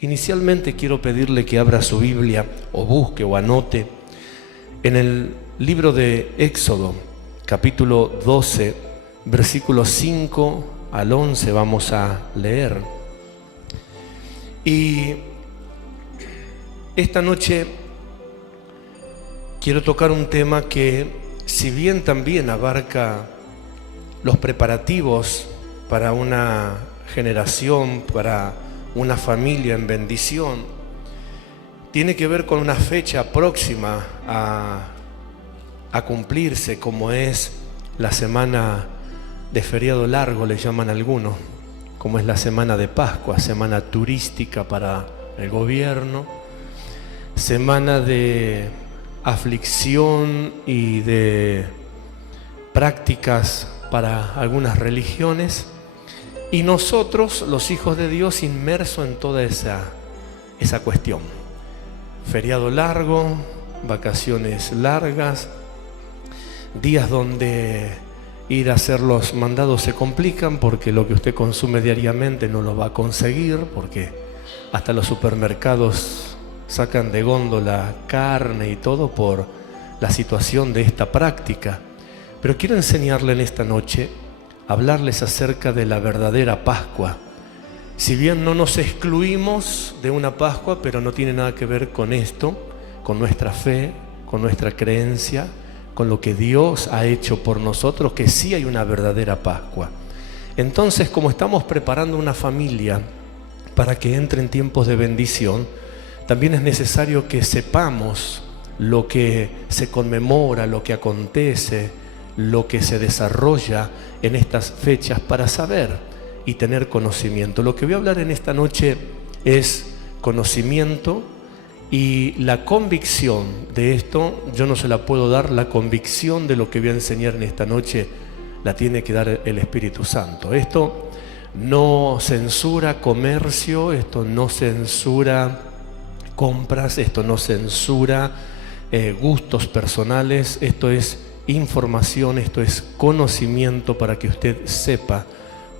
Inicialmente quiero pedirle que abra su Biblia o busque o anote en el libro de Éxodo, capítulo 12, versículos 5 al 11 vamos a leer. Y esta noche quiero tocar un tema que, si bien también abarca los preparativos para una generación, para una familia en bendición, tiene que ver con una fecha próxima a cumplirse, como es la semana de feriado largo, le llaman algunos, como es la semana de Pascua, semana turística para el gobierno, semana de aflicción y de prácticas para algunas religiones, y nosotros, los hijos de Dios, inmersos en toda esa cuestión. Feriado largo, vacaciones largas, días donde ir a hacer los mandados se complican porque lo que usted consume diariamente no lo va a conseguir, porque hasta los supermercados sacan de góndola carne y todo por la situación de esta práctica. Pero quiero enseñarle en esta noche, hablarles acerca de la verdadera Pascua. Si bien no nos excluimos de una Pascua, pero no tiene nada que ver con esto, con nuestra fe, con nuestra creencia, con lo que Dios ha hecho por nosotros, que sí hay una verdadera Pascua. Entonces, como estamos preparando una familia para que entre en tiempos de bendición, también es necesario que sepamos lo que se conmemora, lo que acontece, lo que se desarrolla en estas fechas para saber y tener conocimiento. Lo que voy a hablar en esta noche es conocimiento, y la convicción de esto yo no se la puedo dar. La convicción de lo que voy a enseñar en esta noche la tiene que dar el Espíritu Santo. Esto no censura comercio, esto no censura compras, esto no censura gustos personales, esto es información, esto es conocimiento para que usted sepa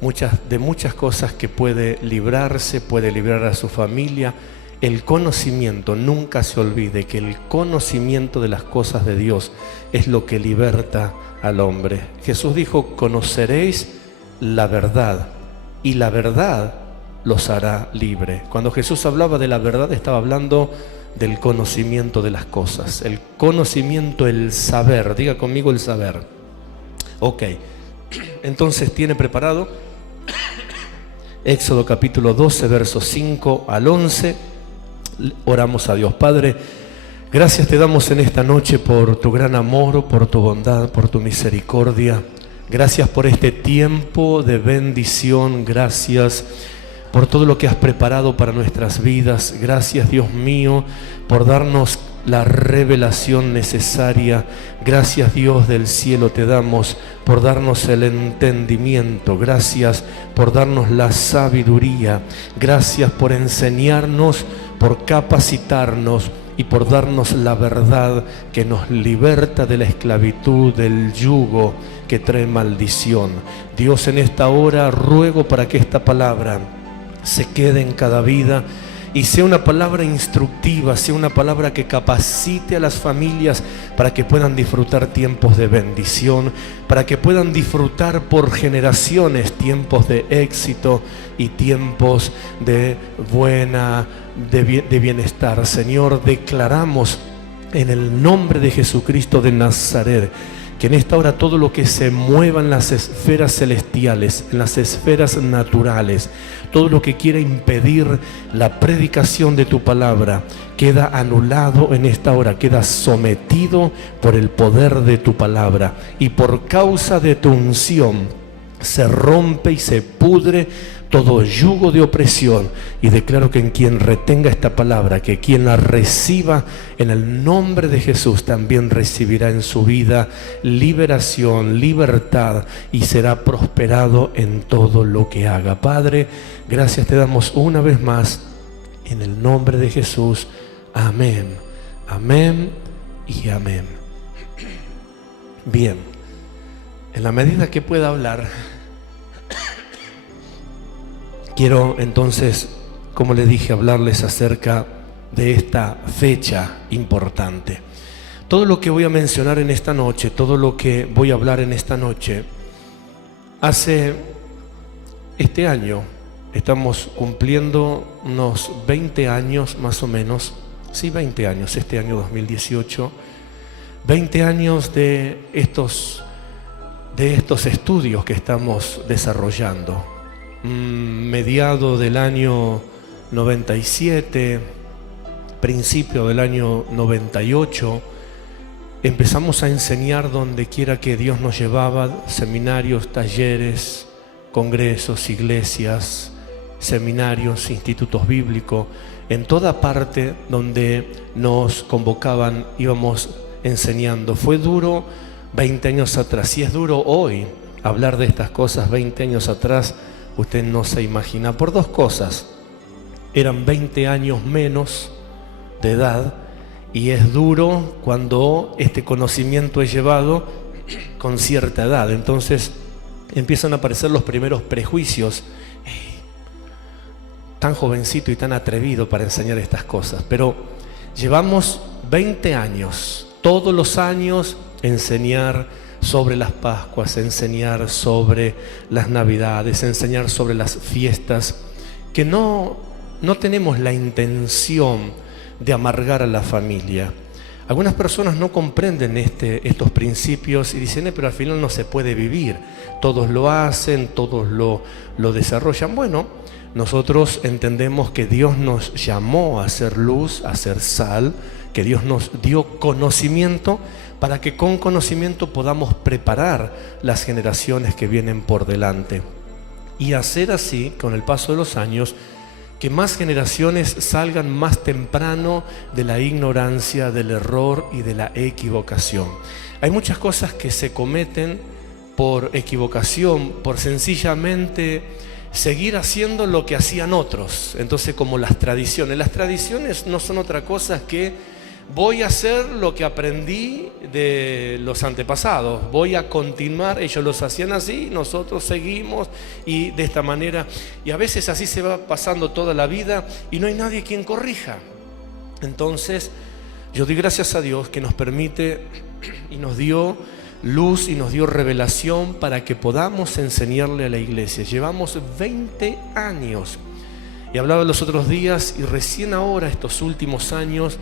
muchas cosas que puede librarse, puede librar a su familia. El conocimiento, nunca se olvide que el conocimiento de las cosas de Dios es lo que liberta al hombre. Jesús dijo: conoceréis la verdad y la verdad los hará libre. Cuando Jesús hablaba de la verdad, estaba hablando del conocimiento de las cosas. El conocimiento, el saber. Diga conmigo: el saber. Ok, entonces tiene preparado Éxodo capítulo 12, versos 5 al 11. Oramos a Dios. Padre, gracias te damos en esta noche por tu gran amor, por tu bondad, por tu misericordia. Gracias por este tiempo de bendición. Gracias por todo lo que has preparado para nuestras vidas. Gracias, Dios mío, por darnos la revelación necesaria. Gracias, Dios del cielo, te damos por darnos el entendimiento. Gracias por darnos la sabiduría. Gracias por enseñarnos, por capacitarnos y por darnos la verdad que nos liberta de la esclavitud, del yugo que trae maldición. Dios, en esta hora ruego para que esta palabra se quede en cada vida y sea una palabra instructiva, sea una palabra que capacite a las familias para que puedan disfrutar tiempos de bendición, para que puedan disfrutar por generaciones tiempos de éxito y tiempos de de bienestar. Señor, declaramos en el nombre de Jesucristo de Nazaret que en esta hora todo lo que se mueva en las esferas celestiales, en las esferas naturales, todo lo que quiera impedir la predicación de tu palabra, queda anulado en esta hora, queda sometido por el poder de tu palabra, y por causa de tu unción se rompe y se pudre todo yugo de opresión. Y declaro que en quien retenga esta palabra, que quien la reciba en el nombre de Jesús, también recibirá en su vida liberación, libertad, y será prosperado en todo lo que haga. Padre, gracias te damos una vez más en el nombre de Jesús. Amén, amén y amén. Bien, en la medida que pueda hablar, quiero entonces como les dije, hablarles acerca de esta fecha importante. Todo lo que voy a mencionar en esta noche, todo lo que voy a hablar en esta noche, hace este año, estamos cumpliendo unos 20 años más o menos, sí, 20 años, este año 2018, 20 años de estos estudios que estamos desarrollando. Mediado del año 97, principio del año 98, empezamos a enseñar donde quiera que Dios nos llevaba, seminarios, talleres, congresos, iglesias, seminarios, institutos bíblicos, en toda parte donde nos convocaban íbamos enseñando. Fue duro 20 años atrás, y es duro hoy hablar de estas cosas. 20 años atrás usted no se imagina, por dos cosas: eran 20 años menos de edad, y es duro cuando este conocimiento es llevado con cierta edad. Entonces empiezan a aparecer los primeros prejuicios. Tan jovencito y tan atrevido para enseñar estas cosas. Pero llevamos 20 años, todos los años, enseñar sobre las Pascuas, enseñar sobre las Navidades, enseñar sobre las fiestas, que no tenemos la intención de amargar a la familia. Algunas personas no comprenden estos principios y dicen, pero al final no se puede vivir. Todos lo hacen, todos lo desarrollan. Bueno, nosotros entendemos que Dios nos llamó a ser luz, a ser sal, que Dios nos dio conocimiento para que con conocimiento podamos preparar las generaciones que vienen por delante. Y hacer así, con el paso de los años, que más generaciones salgan más temprano de la ignorancia, del error y de la equivocación. Hay muchas cosas que se cometen por equivocación, por sencillamente seguir haciendo lo que hacían otros. Entonces, como las tradiciones no son otra cosa que voy a hacer lo que aprendí de los antepasados, voy a continuar, ellos los hacían así, nosotros seguimos y de esta manera, y a veces así se va pasando toda la vida y no hay nadie quien corrija. Entonces yo doy gracias a Dios que nos permite y nos dio luz y nos dio revelación para que podamos enseñarle a la iglesia. Llevamos 20 años y hablaba los otros días, y recién ahora, estos últimos años,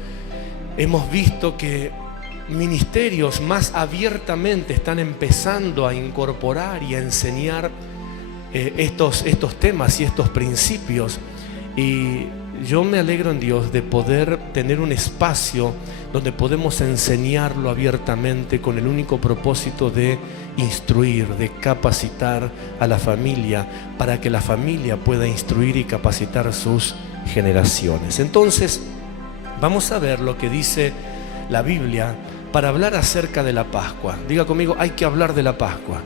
hemos visto que ministerios más abiertamente están empezando a incorporar y a enseñar estos temas y estos principios. Y yo me alegro en Dios de poder tener un espacio donde podemos enseñarlo abiertamente con el único propósito de instruir, de capacitar a la familia, para que la familia pueda instruir y capacitar sus generaciones. Entonces, vamos a ver lo que dice la Biblia para hablar acerca de la Pascua. Diga conmigo, hay que hablar de la Pascua.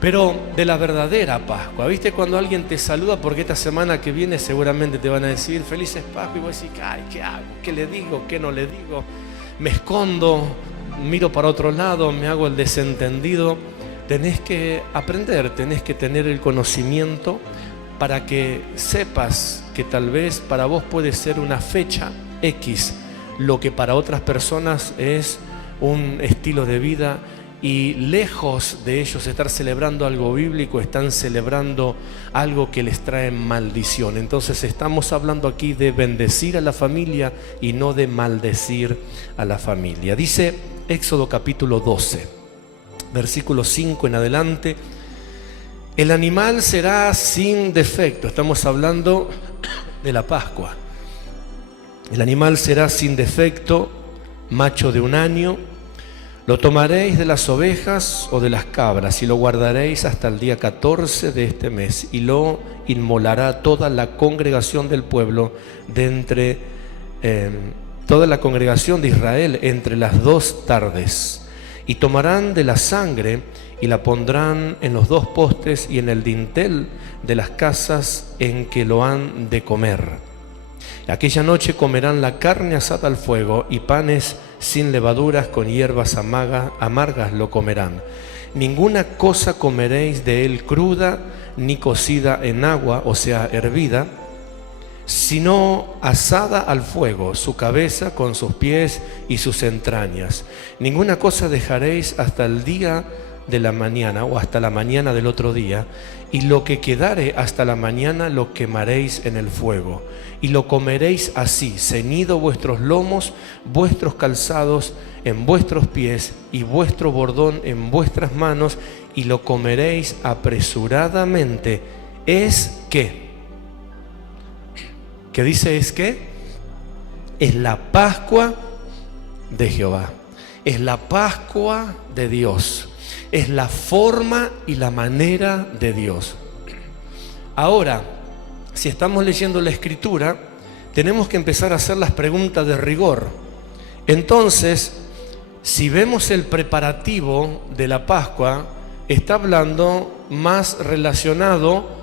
Pero de la verdadera Pascua. ¿Viste cuando alguien te saluda? Porque esta semana que viene seguramente te van a decir Felices Pascua, y vos decís, ay, ¿qué hago? ¿Qué le digo? ¿Qué no le digo? Me escondo, miro para otro lado, me hago el desentendido. Tenés que aprender, tenés que tener el conocimiento para que sepas que tal vez para vos puede ser una fecha X, lo que para otras personas es un estilo de vida, y lejos de ellos estar celebrando algo bíblico, están celebrando algo que les trae maldición. Entonces estamos hablando aquí de bendecir a la familia y no de maldecir a la familia. Dice Éxodo capítulo 12, versículo 5 en adelante: el animal será sin defecto. Estamos hablando de la Pascua. El animal será sin defecto, macho de un año. Lo tomaréis de las ovejas o de las cabras y lo guardaréis hasta el día 14 de este mes, y lo inmolará toda la congregación del pueblo toda la congregación de Israel entre las 2 tardes. Y tomarán de la sangre y la pondrán en los 2 postes y en el dintel de las casas en que lo han de comer. Aquella noche comerán la carne asada al fuego, y panes sin levaduras con hierbas amargas lo comerán. Ninguna cosa comeréis de él cruda, ni cocida en agua, o sea, hervida, sino asada al fuego, su cabeza con sus pies y sus entrañas. Ninguna cosa dejaréis hasta el día de la mañana o hasta la mañana del otro día, y lo que quedare hasta la mañana lo quemaréis en el fuego, y lo comeréis así, ceñido vuestros lomos, vuestros calzados en vuestros pies y vuestro bordón en vuestras manos, y lo comeréis apresuradamente. Es que, ¿qué dice? Es que es la Pascua de Jehová, es la Pascua de Dios, es la forma y la manera de Dios. Ahora, si estamos leyendo la Escritura, tenemos que empezar a hacer las preguntas de rigor. Entonces, si vemos el preparativo de la Pascua, está hablando más relacionado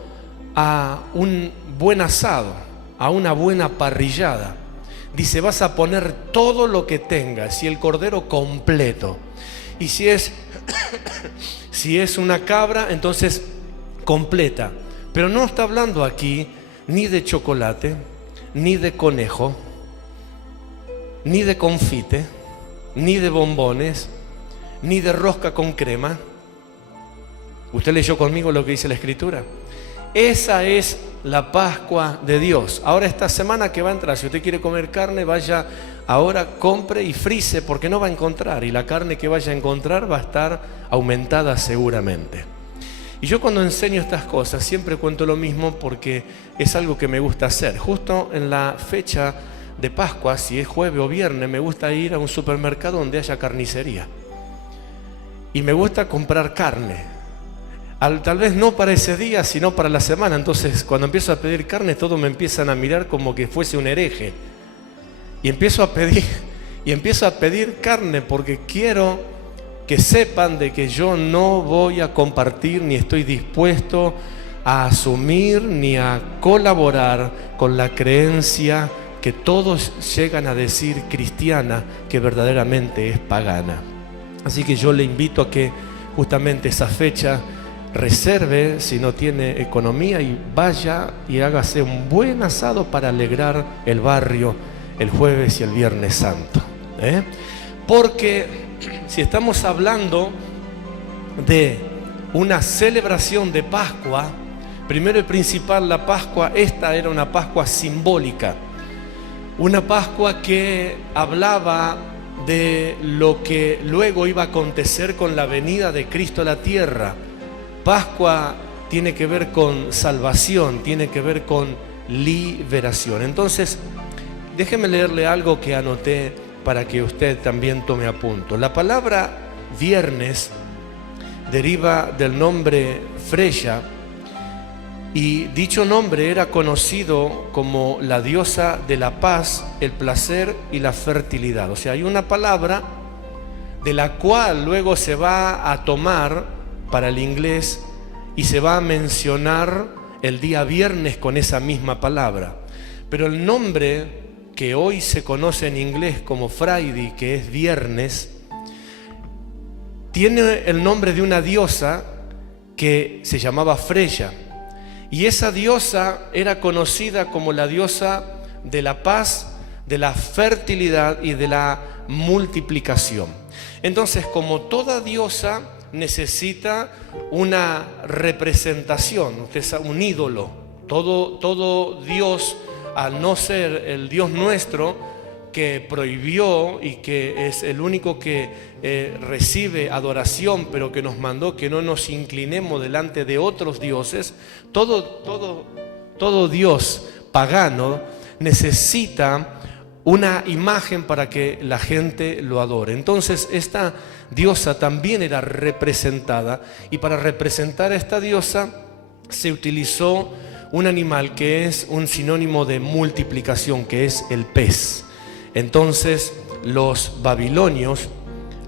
a un buen asado, a una buena parrillada. Dice, vas a poner todo lo que tengas, y el cordero completo. Y si es una cabra, entonces completa. Pero no está hablando aquí ni de chocolate, ni de conejo, ni de confite, ni de bombones, ni de rosca con crema. ¿Usted leyó conmigo lo que dice la Escritura? Esa es la Pascua de Dios. Ahora, esta semana que va a entrar, si usted quiere comer carne, vaya ahora, compre y frise, porque no va a encontrar, y la carne que vaya a encontrar va a estar aumentada seguramente. Y yo cuando enseño estas cosas siempre cuento lo mismo, porque es algo que me gusta hacer. Justo en la fecha de Pascua, si es jueves o viernes, me gusta ir a un supermercado donde haya carnicería, y me gusta comprar carne. Tal vez no para ese día, sino para la semana. Entonces, cuando empiezo a pedir carne, todos me empiezan a mirar como que fuese un hereje. Y empiezo a pedir carne, porque quiero que sepan de que yo no voy a compartir, ni estoy dispuesto a asumir, ni a colaborar con la creencia que todos llegan a decir cristiana, que verdaderamente es pagana. Así que yo le invito a que justamente esa fecha reserve, si no tiene economía, y vaya y hágase un buen asado para alegrar el barrio el jueves y el viernes santo, porque si estamos hablando de una celebración de Pascua, primero y principal, la Pascua, esta era una Pascua simbólica, una Pascua que hablaba de lo que luego iba a acontecer con la venida de Cristo a la tierra. Pascua tiene que ver con salvación, tiene que ver con liberación. Entonces, déjeme leerle algo que anoté para que usted también tome apunto. La palabra viernes deriva del nombre Freya, y dicho nombre era conocido como la diosa de la paz, el placer y la fertilidad. O sea, hay una palabra de la cual luego se va a tomar para el inglés y se va a mencionar el día viernes con esa misma palabra. Pero el nombre que hoy se conoce en inglés como Friday, que es viernes, tiene el nombre de una diosa que se llamaba Freya. Y esa diosa era conocida como la diosa de la paz, de la fertilidad y de la multiplicación. Entonces, como toda diosa necesita una representación, un ídolo. Todo Dios, al no ser el Dios nuestro, que prohibió y que es el único que recibe adoración, pero que nos mandó que no nos inclinemos delante de otros dioses, todo Dios pagano necesita una imagen para que la gente lo adore. Entonces esta diosa también era representada, y para representar a esta diosa se utilizó un animal que es un sinónimo de multiplicación, que es el pez. Entonces los babilonios,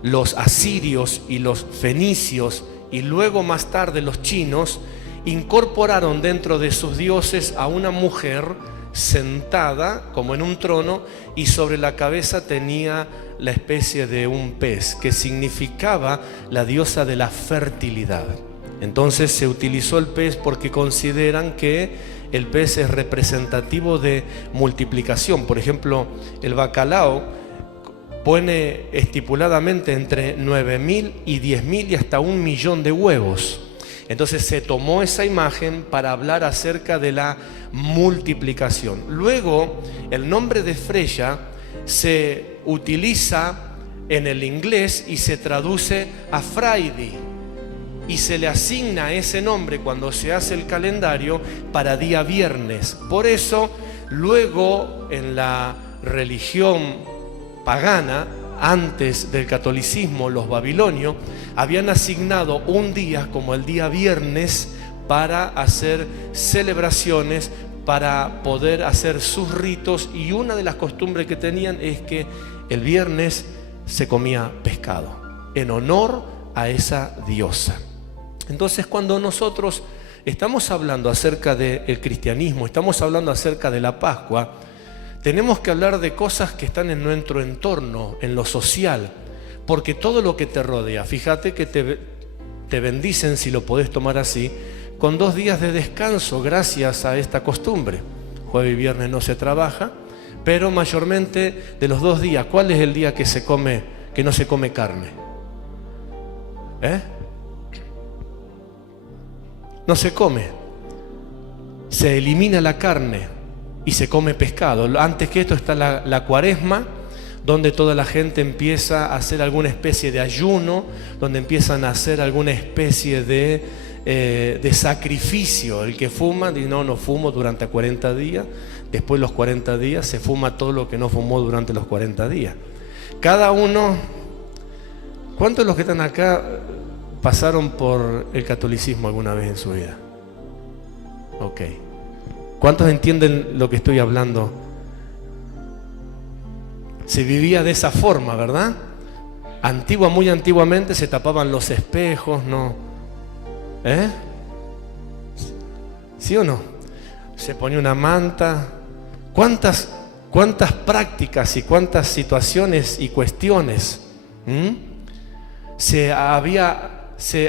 los asirios y los fenicios, y luego más tarde los chinos, incorporaron dentro de sus dioses a una mujer sentada como en un trono, y sobre la cabeza tenía la especie de un pez, que significaba la diosa de la fertilidad. Entonces se utilizó el pez porque consideran que el pez es representativo de multiplicación. Por ejemplo, el bacalao pone estipuladamente entre 9.000 y 10.000 y hasta 1.000.000 de huevos. Entonces se tomó esa imagen para hablar acerca de la multiplicación. Luego, el nombre de Freya se utiliza en el inglés y se traduce a Friday, y se le asigna ese nombre cuando se hace el calendario para día viernes. Por eso, luego en la religión pagana, antes del catolicismo, los babilonios habían asignado un día como el día viernes para hacer celebraciones, para poder hacer sus ritos, y una de las costumbres que tenían es que el viernes se comía pescado en honor a esa diosa. Entonces, cuando nosotros estamos hablando acerca del cristianismo, estamos hablando acerca de la Pascua, tenemos que hablar de cosas que están en nuestro entorno, en lo social, porque todo lo que te rodea, fíjate que te bendicen, si lo podés tomar así, con 2 días de descanso gracias a esta costumbre. Jueves y viernes no se trabaja, pero mayormente de los 2 días, ¿cuál es el día que no se come carne? No se come, se elimina la carne y se come pescado. Antes que esto está la cuaresma, donde toda la gente empieza a hacer alguna especie de ayuno, donde empiezan a hacer alguna especie de sacrificio. El que fuma dice: no fumo durante 40 días. Después de los 40 días se fuma todo lo que no fumó durante los 40 días. Cada uno, ¿cuántos de los que están acá pasaron por el catolicismo alguna vez en su vida? Ok. ¿Cuántos entienden lo que estoy hablando? Se vivía de esa forma, ¿verdad? Muy antiguamente se tapaban los espejos, ¿no? ¿Sí o no? Se ponía una manta. ¿Cuántas prácticas y cuántas situaciones y cuestiones se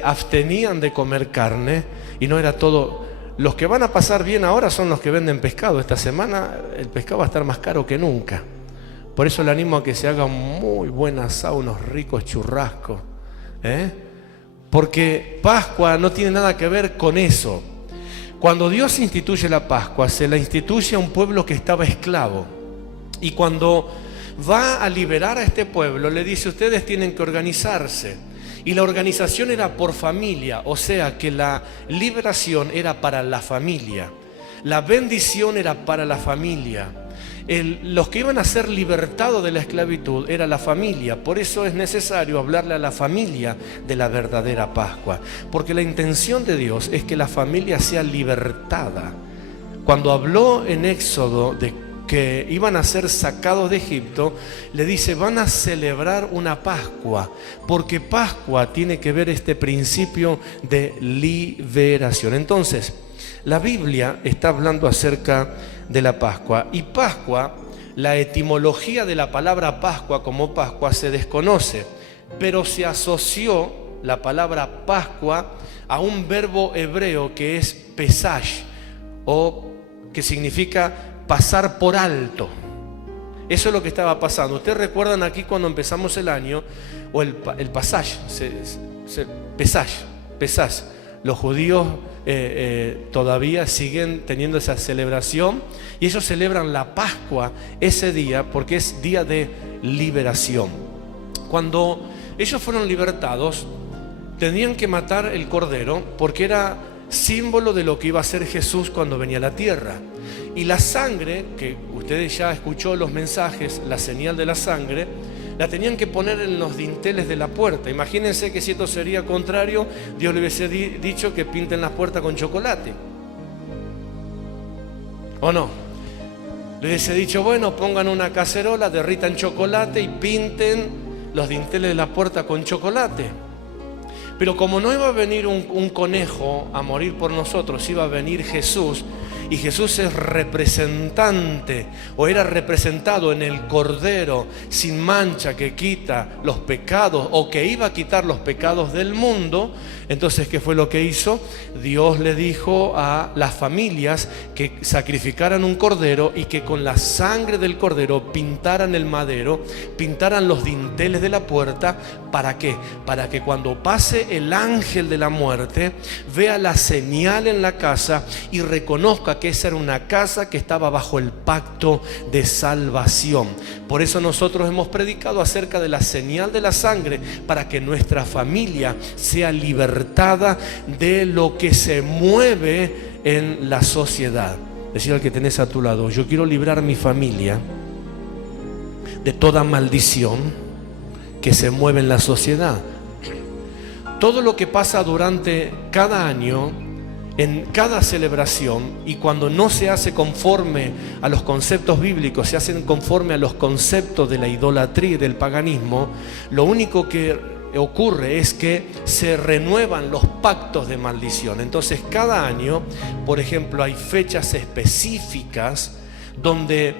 abstenían de comer carne? Y no era todo. Los que van a pasar bien ahora son los que venden pescado. Esta semana el pescado va a estar más caro que nunca. Por eso le animo a que se haga un muy buen asado, unos ricos churrascos. Porque Pascua no tiene nada que ver con eso. Cuando Dios instituye la Pascua, se la instituye a un pueblo que estaba esclavo. Y cuando va a liberar a este pueblo, le dice: ustedes tienen que organizarse. Y la organización era por familia, o sea que la liberación era para la familia. La bendición era para la familia. Los que iban a ser libertados de la esclavitud era la familia. Por eso es necesario hablarle a la familia de la verdadera Pascua. Porque la intención de Dios es que la familia sea libertada. Cuando habló en Éxodo de que iban a ser sacados de Egipto, le dice: van a celebrar una Pascua, porque Pascua tiene que ver este principio de liberación. Entonces, la Biblia está hablando acerca de la Pascua, y Pascua, la etimología de la palabra Pascua como Pascua se desconoce, pero se asoció la palabra Pascua a un verbo hebreo que es pesash, o que significa pasar por alto. Eso es lo que estaba pasando. Ustedes recuerdan aquí cuando empezamos el año, o el pasaje, Pesach. Los judíos todavía siguen teniendo esa celebración, y ellos celebran la Pascua ese día porque es día de liberación. Cuando ellos fueron libertados, tenían que matar el cordero porque era símbolo de lo que iba a ser Jesús cuando venía a la tierra. Y la sangre, que ustedes ya escuchó los mensajes, la señal de la sangre, la tenían que poner en los dinteles de la puerta. Imagínense que si esto sería contrario, Dios le hubiese dicho que pinten las puertas con chocolate. ¿O no? Le hubiese dicho: bueno, pongan una cacerola, derritan chocolate y pinten los dinteles de la puerta con chocolate. Pero como no iba a venir un conejo a morir por nosotros, iba a venir Jesús. y Jesús es representante o era representado en el Cordero sin mancha que quita los pecados o que iba a quitar los pecados del mundo. Entonces, ¿qué fue lo que hizo? Dios le dijo a las familias que sacrificaran un cordero y que con la sangre del cordero pintaran el madero, pintaran los dinteles de la puerta. ¿Para qué? Para que cuando pase el ángel de la muerte vea la señal en la casa y reconozca que esa era una casa que estaba bajo el pacto de salvación. Por eso nosotros hemos predicado acerca de la señal de la sangre, para que nuestra familia sea libertada de lo que se mueve en la sociedad. Decir al que tenés a tu lado: yo quiero librar mi familia de toda maldición que se mueve en la sociedad. Todo lo que pasa durante cada año, en cada celebración, y cuando no se hace conforme a los conceptos bíblicos, se hacen conforme a los conceptos de la idolatría y del paganismo, lo único que ocurre es que se renuevan los pactos de maldición. Entonces, cada año, por ejemplo, hay fechas específicas donde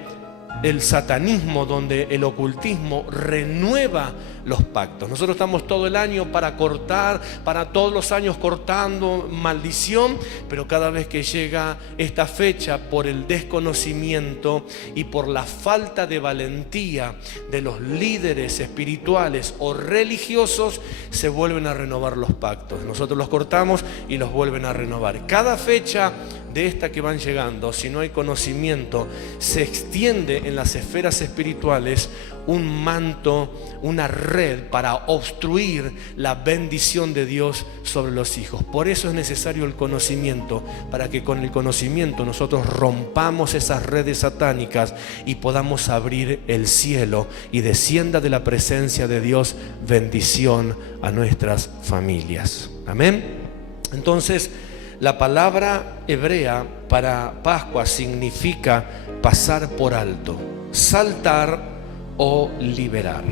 el satanismo, donde el ocultismo renueva los pactos. Nosotros estamos todo el año para cortar, para todos los años cortando maldición, pero cada vez que llega esta fecha, por el desconocimiento y por la falta de valentía de los líderes espirituales o religiosos, se vuelven a renovar los pactos. Nosotros los cortamos y los vuelven a renovar. Cada fecha de esta que van llegando, si no hay conocimiento, se extiende en las esferas espirituales un manto, una red para obstruir la bendición de Dios sobre los hijos. Por eso es necesario el conocimiento, para que con el conocimiento nosotros rompamos esas redes satánicas y podamos abrir el cielo y descienda de la presencia de Dios bendición a nuestras familias. Amén. Entonces, la palabra hebrea para Pascua significa pasar por alto, saltar o liberar.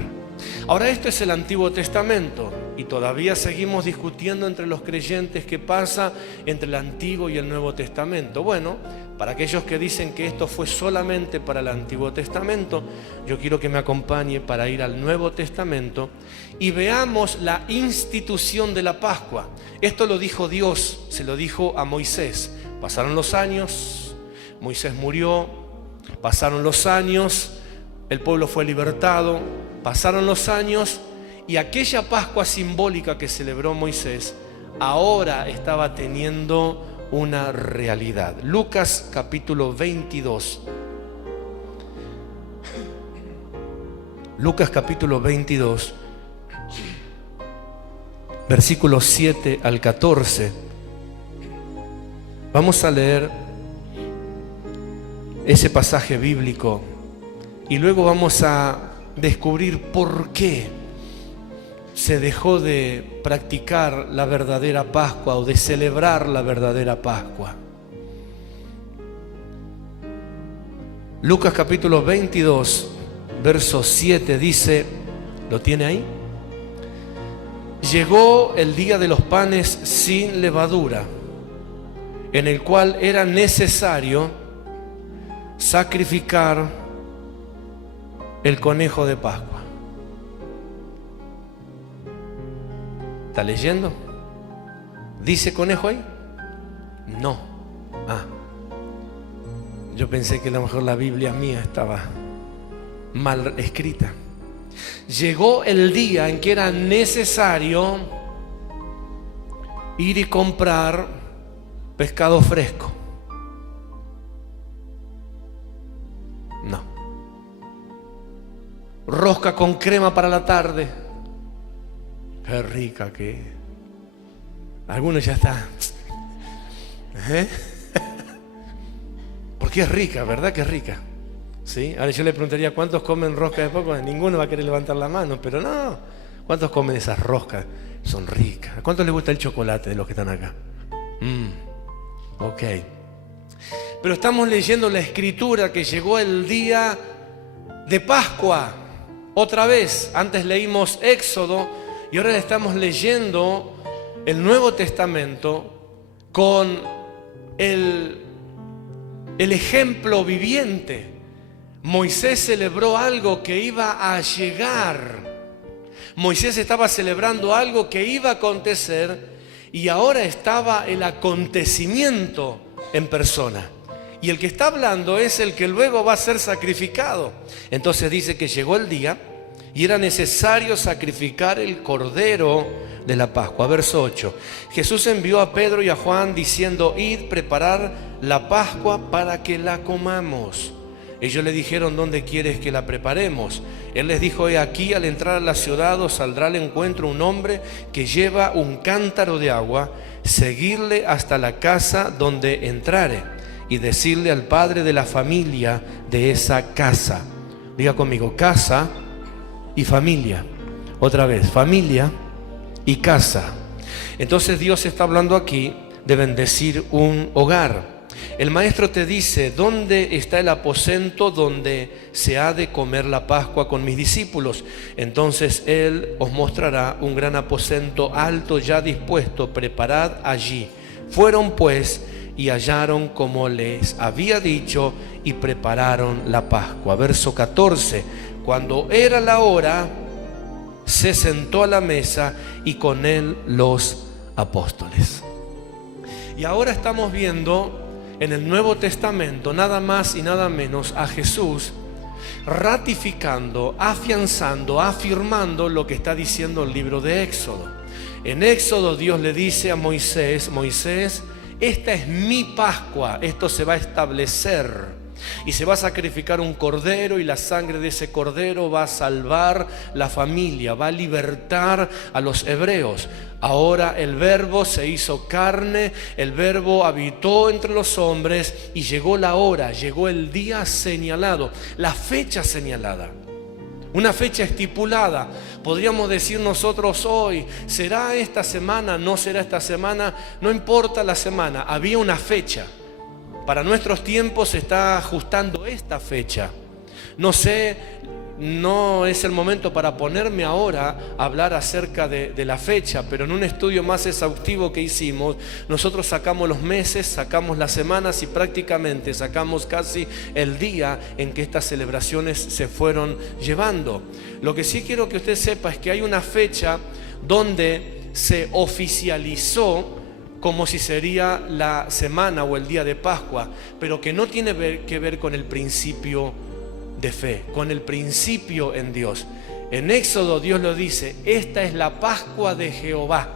Ahora, esto es el Antiguo Testamento y todavía seguimos discutiendo entre los creyentes qué pasa entre el Antiguo y el Nuevo Testamento. Bueno, para aquellos que dicen que esto fue solamente para el Antiguo Testamento, yo quiero que me acompañe para ir al Nuevo Testamento y veamos la institución de la Pascua. Esto lo dijo Dios, se lo dijo a Moisés. Pasaron los años, Moisés murió, pasaron los años, el pueblo fue libertado, pasaron los años y aquella Pascua simbólica que celebró Moisés ahora estaba teniendo una realidad. Lucas capítulo 22. Lucas capítulo 22, versículos 7 al 14. Vamos a leer ese pasaje bíblico y luego vamos a descubrir por qué se dejó de practicar la verdadera Pascua o de celebrar la verdadera Pascua. Lucas capítulo 22, verso 7 dice, ¿lo tiene ahí? Llegó el día de los panes sin levadura, en el cual era necesario sacrificar el conejo de Pascua. ¿Está leyendo? ¿Dice conejo ahí? No. Yo pensé que a lo mejor la Biblia mía estaba mal escrita. Llegó el día en que era necesario ir y comprar pescado fresco. No. Rosca con crema para la tarde. Qué rica que es. Algunos ya están. Porque es rica, ¿verdad que es rica? ¿Sí? Ahora yo le preguntaría, ¿cuántos comen rosca de Pascua? Ninguno va a querer levantar la mano, pero no. ¿Cuántos comen esas roscas? Son ricas. ¿A cuántos les gusta el chocolate de los que están acá? Ok. Pero estamos leyendo la Escritura que llegó el día de Pascua. Otra vez, antes leímos Éxodo y ahora estamos leyendo el Nuevo Testamento con el ejemplo viviente. Moisés celebró algo que iba a llegar. Moisés estaba celebrando algo que iba a acontecer y ahora estaba el acontecimiento en persona. Y el que está hablando es el que luego va a ser sacrificado. Entonces dice que llegó el día y era necesario sacrificar el cordero de la Pascua. Verso 8. Jesús envió a Pedro y a Juan diciendo: id, preparar la Pascua para que la comamos. Ellos le dijeron: ¿dónde quieres que la preparemos? Él les dijo: he aquí, al entrar a la ciudad os saldrá al encuentro un hombre que lleva un cántaro de agua. Seguirle hasta la casa donde entrare y decirle al padre de la familia de esa casa. Diga conmigo: casa y familia. Otra vez, familia y casa. Entonces Dios está hablando aquí de bendecir un hogar. El maestro te dice: ¿dónde está el aposento donde se ha de comer la Pascua con mis discípulos? Entonces Él os mostrará un gran aposento alto ya dispuesto, preparad allí. Fueron pues y hallaron como les había dicho y prepararon la Pascua. Verso 14. Cuando era la hora, se sentó a la mesa y con él los apóstoles. Y ahora estamos viendo en el Nuevo Testamento nada más y nada menos a Jesús ratificando, afianzando, afirmando lo que está diciendo el libro de Éxodo. En Éxodo Dios le dice a Moisés: Moisés, esta es mi Pascua, esto se va a establecer. Y se va a sacrificar un cordero y la sangre de ese cordero va a salvar la familia, va a libertar a los hebreos. Ahora el Verbo se hizo carne, el Verbo habitó entre los hombres y llegó la hora, llegó el día señalado, la fecha señalada. Una fecha estipulada. Podríamos decir nosotros hoy: ¿será esta semana? ¿No será esta semana? No importa la semana, había una fecha. Para nuestros tiempos se está ajustando esta fecha. No sé, no es el momento para ponerme ahora a hablar acerca de la fecha, pero en un estudio más exhaustivo que hicimos, nosotros sacamos los meses, sacamos las semanas y prácticamente sacamos casi el día en que estas celebraciones se fueron llevando. Lo que sí quiero que usted sepa es que hay una fecha donde se oficializó como si sería la semana o el día de Pascua, pero que no tiene que ver con el principio de fe, con el principio en Dios. En Éxodo Dios lo dice: esta es la Pascua de Jehová.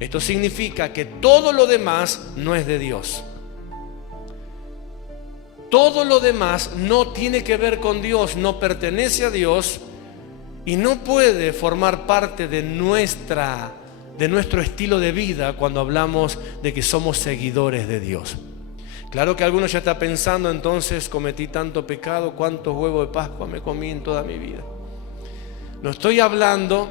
Esto significa que todo lo demás no es de Dios. Todo lo demás no tiene que ver con Dios, no pertenece a Dios y no puede formar parte de nuestro estilo de vida cuando hablamos de que somos seguidores de Dios. Claro que algunos ya están pensando: entonces cometí tanto pecado, ¿cuántos huevos de Pascua me comí en toda mi vida? No estoy hablando,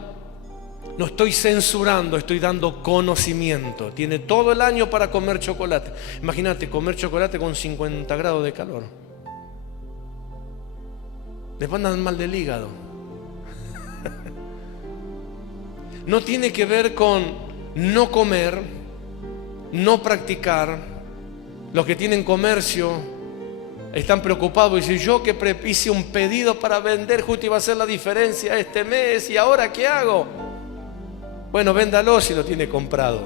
no estoy censurando, estoy dando conocimiento. Tiene todo el año para comer chocolate. Imagínate comer chocolate con 50 grados de calor. Después andan mal del hígado. No tiene que ver con no comer, no practicar. Los que tienen comercio están preocupados y dicen: yo que hice un pedido para vender, justo iba a hacer la diferencia este mes, ¿y ahora qué hago? Bueno, véndalo si lo tiene comprado.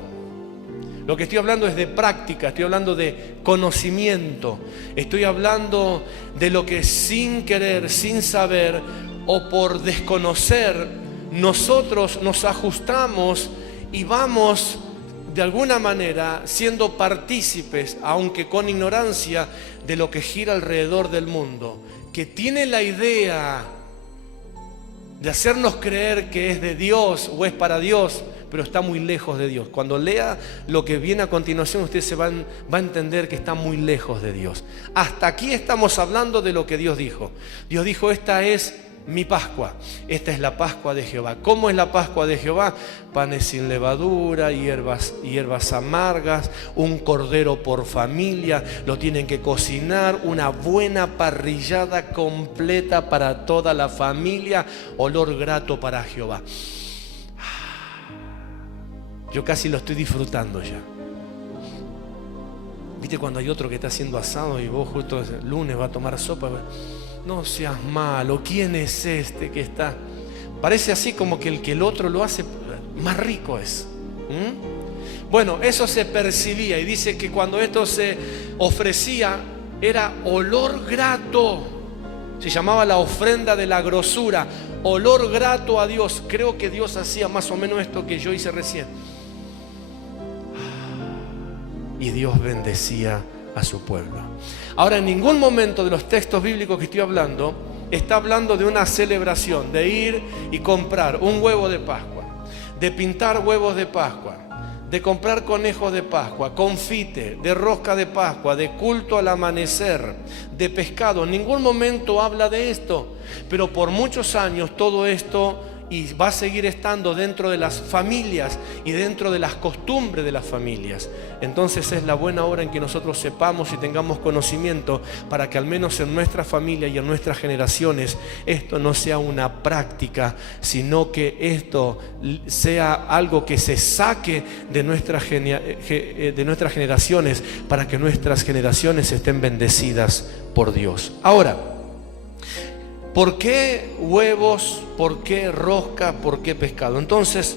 Lo que estoy hablando es de práctica, estoy hablando de conocimiento, estoy hablando de lo que sin querer, sin saber o por desconocer, nosotros nos ajustamos y vamos de alguna manera siendo partícipes, aunque con ignorancia, de lo que gira alrededor del mundo, que tiene la idea de hacernos creer que es de Dios o es para Dios, pero está muy lejos de Dios. Cuando lea lo que viene a continuación, usted va a entender que está muy lejos de Dios. Hasta aquí estamos hablando de lo que Dios dijo. Dios dijo: esta es mi Pascua, esta es la Pascua de Jehová. ¿Cómo es la Pascua de Jehová? Panes sin levadura, hierbas amargas, un cordero por familia, lo tienen que cocinar, una buena parrillada completa para toda la familia, olor grato para Jehová. Yo casi lo estoy disfrutando ya. Viste cuando hay otro que está haciendo asado y vos justo el lunes va a tomar sopa. No seas malo, ¿quién es este que está? Parece así como que el otro lo hace, más rico es. Bueno, eso se percibía y dice que cuando esto se ofrecía era olor grato. Se llamaba la ofrenda de la grosura, olor grato a Dios. Creo que Dios hacía más o menos esto que yo hice recién. Y Dios bendecía a su pueblo. Ahora, en ningún momento de los textos bíblicos que estoy hablando está hablando de una celebración, de ir y comprar un huevo de Pascua, de pintar huevos de Pascua, de comprar conejos de Pascua, confite, de rosca de Pascua, de culto al amanecer, de pescado. En ningún momento habla de esto, pero por muchos años todo esto y va a seguir estando dentro de las familias y dentro de las costumbres de las familias. Entonces es la buena hora en que nosotros sepamos y tengamos conocimiento para que al menos en nuestra familia y en nuestras generaciones esto no sea una práctica, sino que esto sea algo que se saque de nuestras generaciones para que nuestras generaciones estén bendecidas por Dios. Ahora, ¿por qué huevos? ¿Por qué rosca? ¿Por qué pescado? Entonces,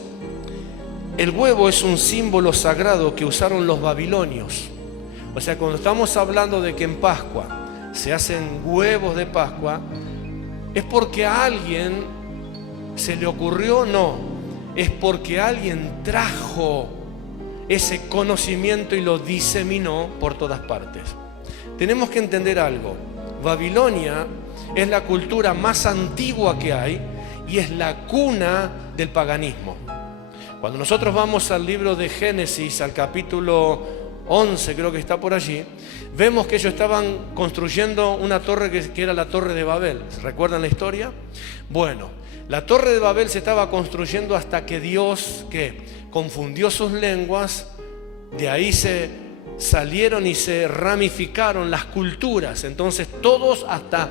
el huevo es un símbolo sagrado que usaron los babilonios. O sea, cuando estamos hablando de que en Pascua se hacen huevos de Pascua, ¿es porque a alguien se le ocurrió? No, es porque alguien trajo ese conocimiento y lo diseminó por todas partes. Tenemos que entender algo. Babilonia es la cultura más antigua que hay y es la cuna del paganismo. Cuando nosotros vamos al libro de Génesis, al capítulo 11, creo que está por allí, vemos que ellos estaban construyendo una torre que era la Torre de Babel. ¿Recuerdan la historia? Bueno, la Torre de Babel se estaba construyendo hasta que Dios, ¿qué?, confundió sus lenguas. De ahí se salieron y se ramificaron las culturas. Entonces todos hasta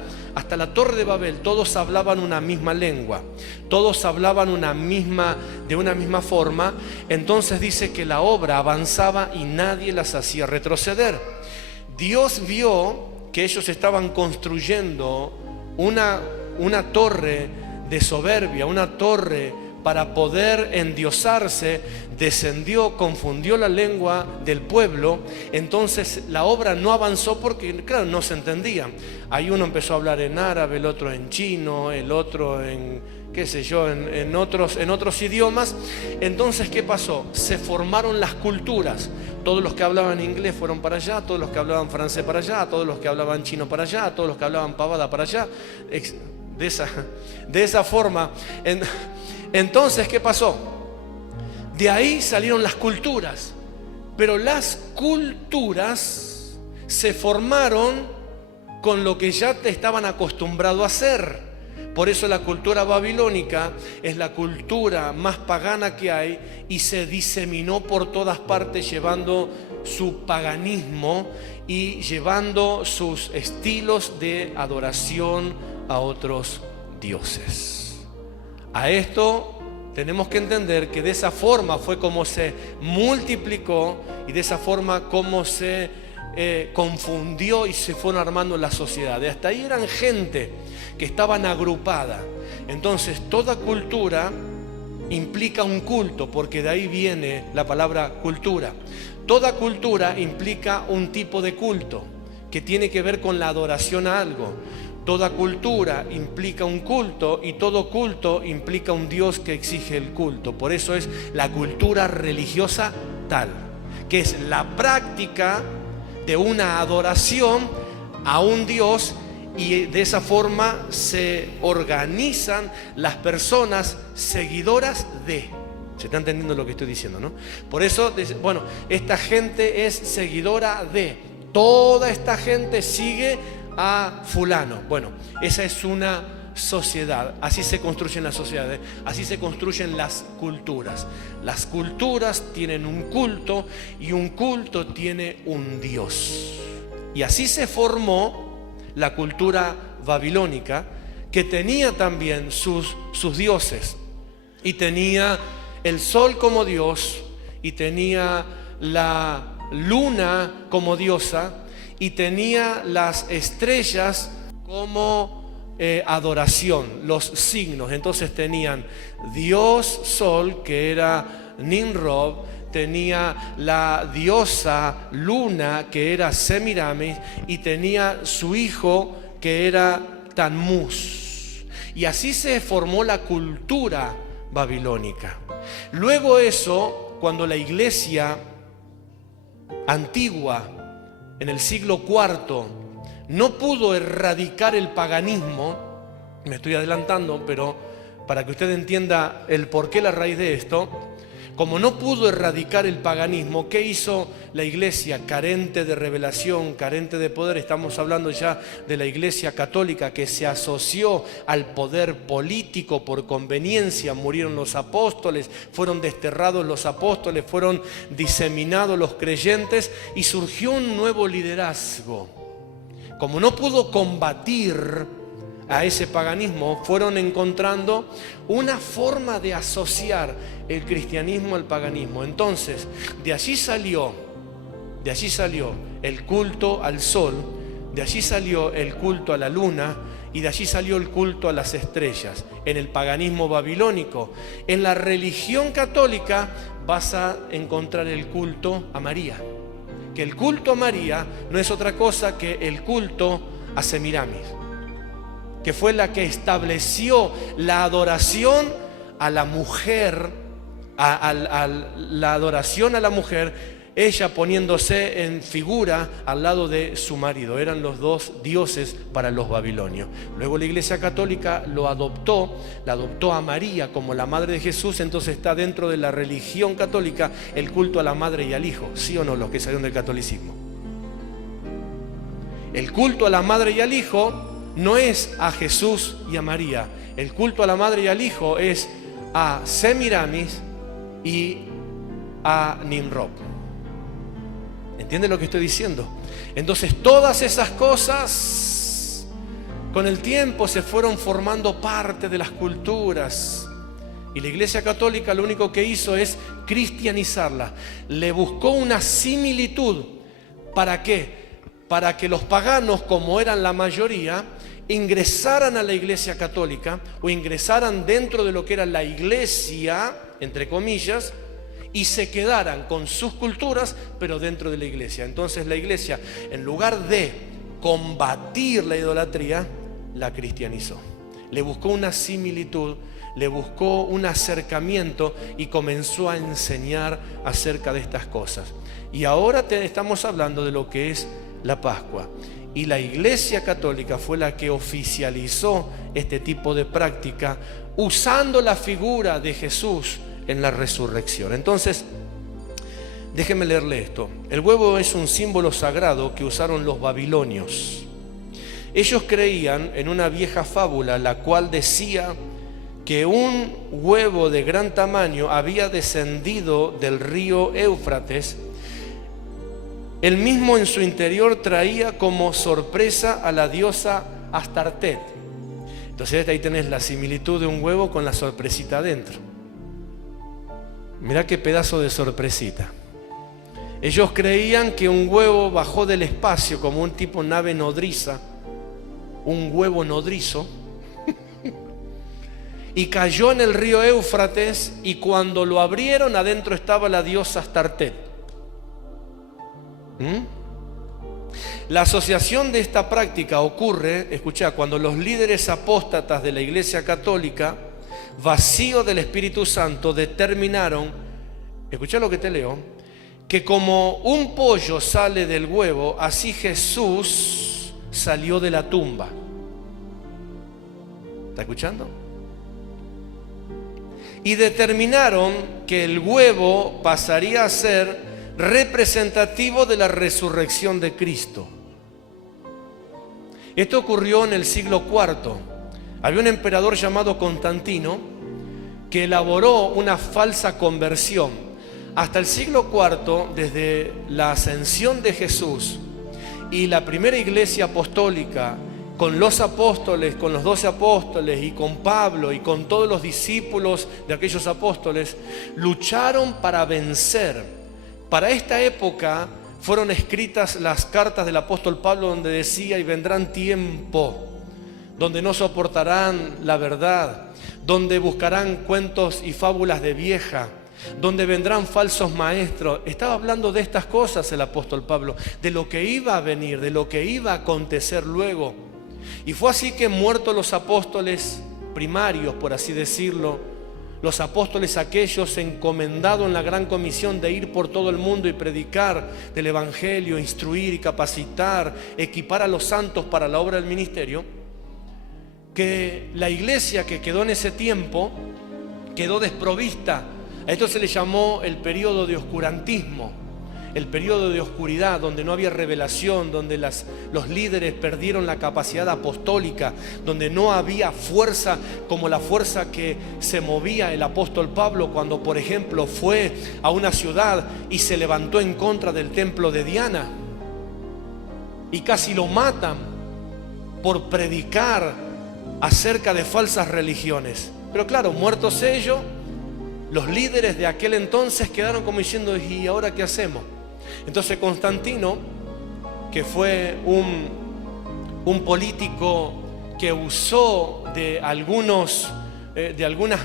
la Torre de Babel, todos hablaban una misma lengua, todos hablaban de una misma forma. Entonces dice que la obra avanzaba y nadie las hacía retroceder. Dios vio que ellos estaban construyendo una torre de soberbia, una torre para poder endiosarse, descendió, confundió la lengua del pueblo. Entonces la obra no avanzó porque, claro, no se entendían. Ahí uno empezó a hablar en árabe, el otro en chino, el otro en, qué sé yo, en otros idiomas. Entonces, ¿qué pasó? Se formaron las culturas. Todos los que hablaban inglés fueron para allá, todos los que hablaban francés para allá, todos los que hablaban chino para allá, todos los que hablaban pavada para allá. De esa forma. Entonces, ¿qué pasó? De ahí salieron las culturas, pero las culturas se formaron con lo que ya te estaban acostumbrados a hacer. Por eso la cultura babilónica es la cultura más pagana que hay y se diseminó por todas partes llevando su paganismo y llevando sus estilos de adoración a otros dioses. A esto tenemos que entender que de esa forma fue como se multiplicó y de esa forma como se confundió y se fueron armando la sociedad. Hasta ahí eran gente que estaban agrupada. Entonces toda cultura implica un culto, porque de ahí viene la palabra cultura. Toda cultura implica un tipo de culto que tiene que ver con la adoración a algo. Toda cultura implica un culto y todo culto implica un Dios que exige el culto. Por eso es la cultura religiosa tal, que es la práctica de una adoración a un Dios, y de esa forma se organizan las personas seguidoras de. ¿Se está entendiendo lo que estoy diciendo, no? Por eso, bueno, esta gente es seguidora de. Toda esta gente sigue a fulano. Bueno, esa es una sociedad. Así se construyen las sociedades, así se construyen las culturas. Las culturas tienen un culto y un culto tiene un Dios. Y así se formó la cultura babilónica, que tenía también sus dioses, y tenía el sol como Dios, y tenía luna como diosa y tenía las estrellas como adoración, los signos. Entonces tenían Dios Sol, que era Nimrod, tenía la diosa Luna, que era Semiramis, y tenía su hijo, que era Tammuz. Y así se formó la cultura babilónica. Luego eso, cuando la iglesia antigua, en el siglo IV, no pudo erradicar el paganismo, me estoy adelantando, pero para que usted entienda el porqué, la raíz de esto, como no pudo erradicar el paganismo, ¿qué hizo la iglesia? Carente de revelación, carente de poder. Estamos hablando ya de la iglesia católica que se asoció al poder político por conveniencia. Murieron los apóstoles, fueron desterrados los apóstoles, fueron diseminados los creyentes y surgió un nuevo liderazgo. Como no pudo combatir a ese paganismo, fueron encontrando una forma de asociar el cristianismo al paganismo. Entonces, de allí salió el culto al sol, de allí salió el culto a la luna y de allí salió el culto a las estrellas. En el paganismo babilónico, en la religión católica vas a encontrar el culto a María. Que el culto a María no es otra cosa que el culto a Semiramis, que fue la que estableció la adoración a la mujer, la adoración a la mujer, ella poniéndose en figura al lado de su marido. Eran los dos dioses para los babilonios. Luego la Iglesia Católica la adoptó a María como la madre de Jesús. Entonces está dentro de la religión católica el culto a la madre y al hijo. ¿Sí o no, los que salieron del catolicismo? El culto a la madre y al hijo no es a Jesús y a María. El culto a la madre y al hijo es a Semiramis y a Nimrod. ¿Entiende lo que estoy diciendo? Entonces todas esas cosas con el tiempo se fueron formando parte de las culturas. Y la Iglesia Católica lo único que hizo es cristianizarla. Le buscó una similitud. ¿Para qué? Para que los paganos, como eran la mayoría, ingresaran a la Iglesia Católica o ingresaran dentro de lo que era la Iglesia, entre comillas, y se quedaran con sus culturas, pero dentro de la Iglesia. Entonces la Iglesia, en lugar de combatir la idolatría, la cristianizó. Le buscó una similitud, le buscó un acercamiento y comenzó a enseñar acerca de estas cosas. Y ahora estamos hablando de lo que es la Pascua. Y la Iglesia Católica fue la que oficializó este tipo de práctica usando la figura de Jesús en la resurrección. Entonces, déjeme leerle esto. El huevo es un símbolo sagrado que usaron los babilonios. Ellos creían en una vieja fábula, la cual decía que un huevo de gran tamaño había descendido del río Éufrates. El mismo en su interior traía como sorpresa a la diosa Astartet. Entonces ahí tenés la similitud de un huevo con la sorpresita adentro. Mirá qué pedazo de sorpresita. Ellos creían que un huevo bajó del espacio como un tipo nave nodriza, un huevo nodrizo, y cayó en el río Éufrates, y cuando lo abrieron adentro estaba la diosa Astartet. La asociación de esta práctica ocurre, escuchá, cuando los líderes apóstatas de la Iglesia Católica, vacíos del Espíritu Santo, determinaron, escuchá lo que te leo, que como un pollo sale del huevo, así Jesús salió de la tumba. ¿Está escuchando? Y determinaron que el huevo pasaría a ser representativo de la resurrección de Cristo. Esto ocurrió en el siglo IV. Había un emperador llamado Constantino que elaboró una falsa conversión. Hasta el siglo IV, desde la ascensión de Jesús y la primera iglesia apostólica, con los apóstoles, con los 12 apóstoles y con Pablo y con todos los discípulos de aquellos apóstoles, lucharon para vencer. Para esta época, fueron escritas las cartas del apóstol Pablo donde decía: y vendrán tiempo donde no soportarán la verdad, donde buscarán cuentos y fábulas de vieja, donde vendrán falsos maestros. Estaba hablando de estas cosas el apóstol Pablo, de lo que iba a venir, de lo que iba a acontecer luego. Y fue así que, muertos los apóstoles primarios, por así decirlo, los apóstoles aquellos encomendados en la gran comisión de ir por todo el mundo y predicar del evangelio, instruir y capacitar, equipar a los santos para la obra del ministerio, que la iglesia que quedó en ese tiempo quedó desprovista. A esto se le llamó el periodo de oscurantismo, el periodo de oscuridad, donde no había revelación, donde los líderes perdieron la capacidad apostólica, donde no había fuerza como la fuerza que se movía el apóstol Pablo cuando, por ejemplo, fue a una ciudad y se levantó en contra del templo de Diana y casi lo matan por predicar acerca de falsas religiones. Pero claro, muertos ellos, los líderes de aquel entonces quedaron como diciendo: ¿y ahora qué hacemos? Entonces Constantino, que fue un político que usó de algunas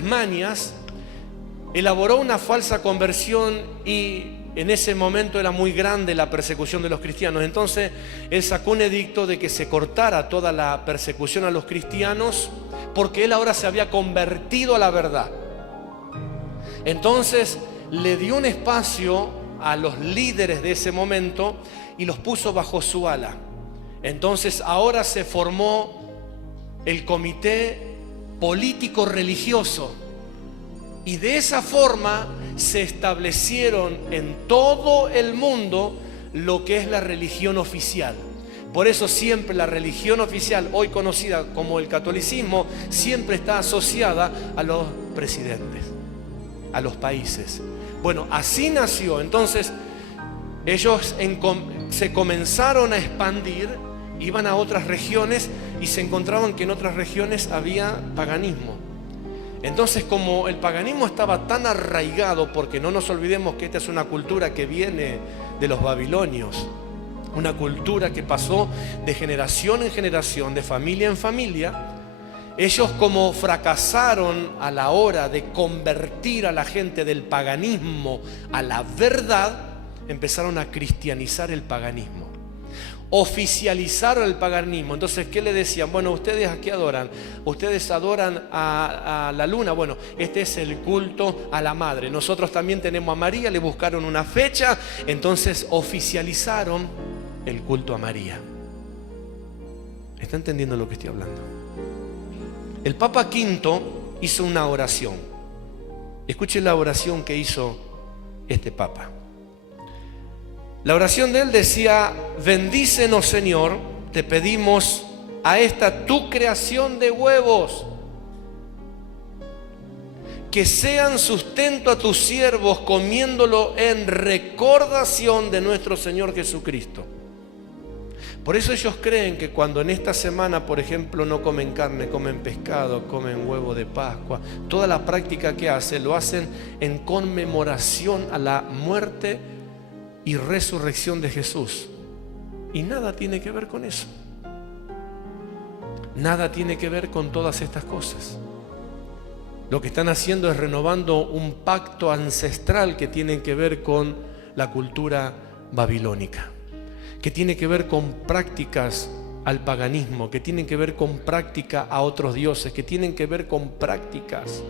mañas, elaboró una falsa conversión, y en ese momento era muy grande la persecución de los cristianos. Entonces él sacó un edicto de que se cortara toda la persecución a los cristianos, porque él ahora se había convertido a la verdad. Entonces le dio un espacio a los líderes de ese momento y los puso bajo su ala. Entonces ahora se formó el comité político religioso, y de esa forma se establecieron en todo el mundo lo que es la religión oficial. Por eso siempre la religión oficial, hoy conocida como el catolicismo, siempre está asociada a los presidentes, a los países. Bueno, así nació. Entonces ellos se comenzaron a expandir, iban a otras regiones y se encontraban que en otras regiones había paganismo. Entonces, como el paganismo estaba tan arraigado, porque no nos olvidemos que esta es una cultura que viene de los babilonios, una cultura que pasó de generación en generación, de familia en familia. Ellos, como fracasaron a la hora de convertir a la gente del paganismo a la verdad, empezaron a cristianizar el paganismo, oficializaron el paganismo. Entonces, ¿qué le decían? Bueno, ¿ustedes a qué adoran? Ustedes adoran a la luna. Bueno, este es el culto a la madre. Nosotros también tenemos a María, le buscaron una fecha, entonces oficializaron el culto a María. ¿Está entendiendo lo que estoy hablando? El Papa V hizo una oración. Escuchen la oración que hizo este Papa. La oración de él decía: bendícenos, Señor, te pedimos a esta tu creación de huevos, que sean sustento a tus siervos, comiéndolo en recordación de nuestro Señor Jesucristo. Por eso ellos creen que cuando en esta semana, por ejemplo, no comen carne, comen pescado, comen huevo de Pascua, toda la práctica que hacen, lo hacen en conmemoración a la muerte y resurrección de Jesús. Y nada tiene que ver con eso. Nada tiene que ver con todas estas cosas. Lo que están haciendo es renovando un pacto ancestral que tiene que ver con la cultura babilónica, que tiene que ver con prácticas al paganismo, que tienen que ver con práctica a otros dioses, que tienen que ver con prácticas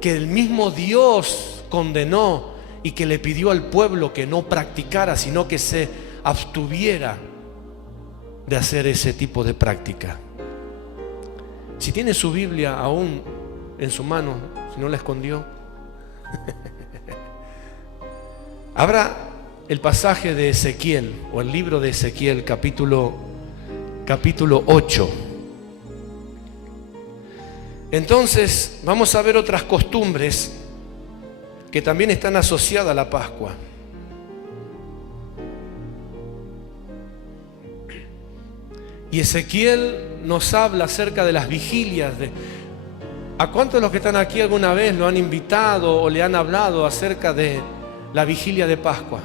que el mismo Dios condenó y que le pidió al pueblo que no practicara, sino que se abstuviera de hacer ese tipo de práctica. Si tiene su Biblia aún en su mano, si no la escondió, abra el pasaje de Ezequiel, o el libro de Ezequiel, capítulo 8. Entonces vamos a ver otras costumbres que también están asociadas a la Pascua. Y Ezequiel nos habla acerca de las vigilias. ¿A cuántos de los que están aquí alguna vez lo han invitado o le han hablado acerca de la vigilia de Pascua?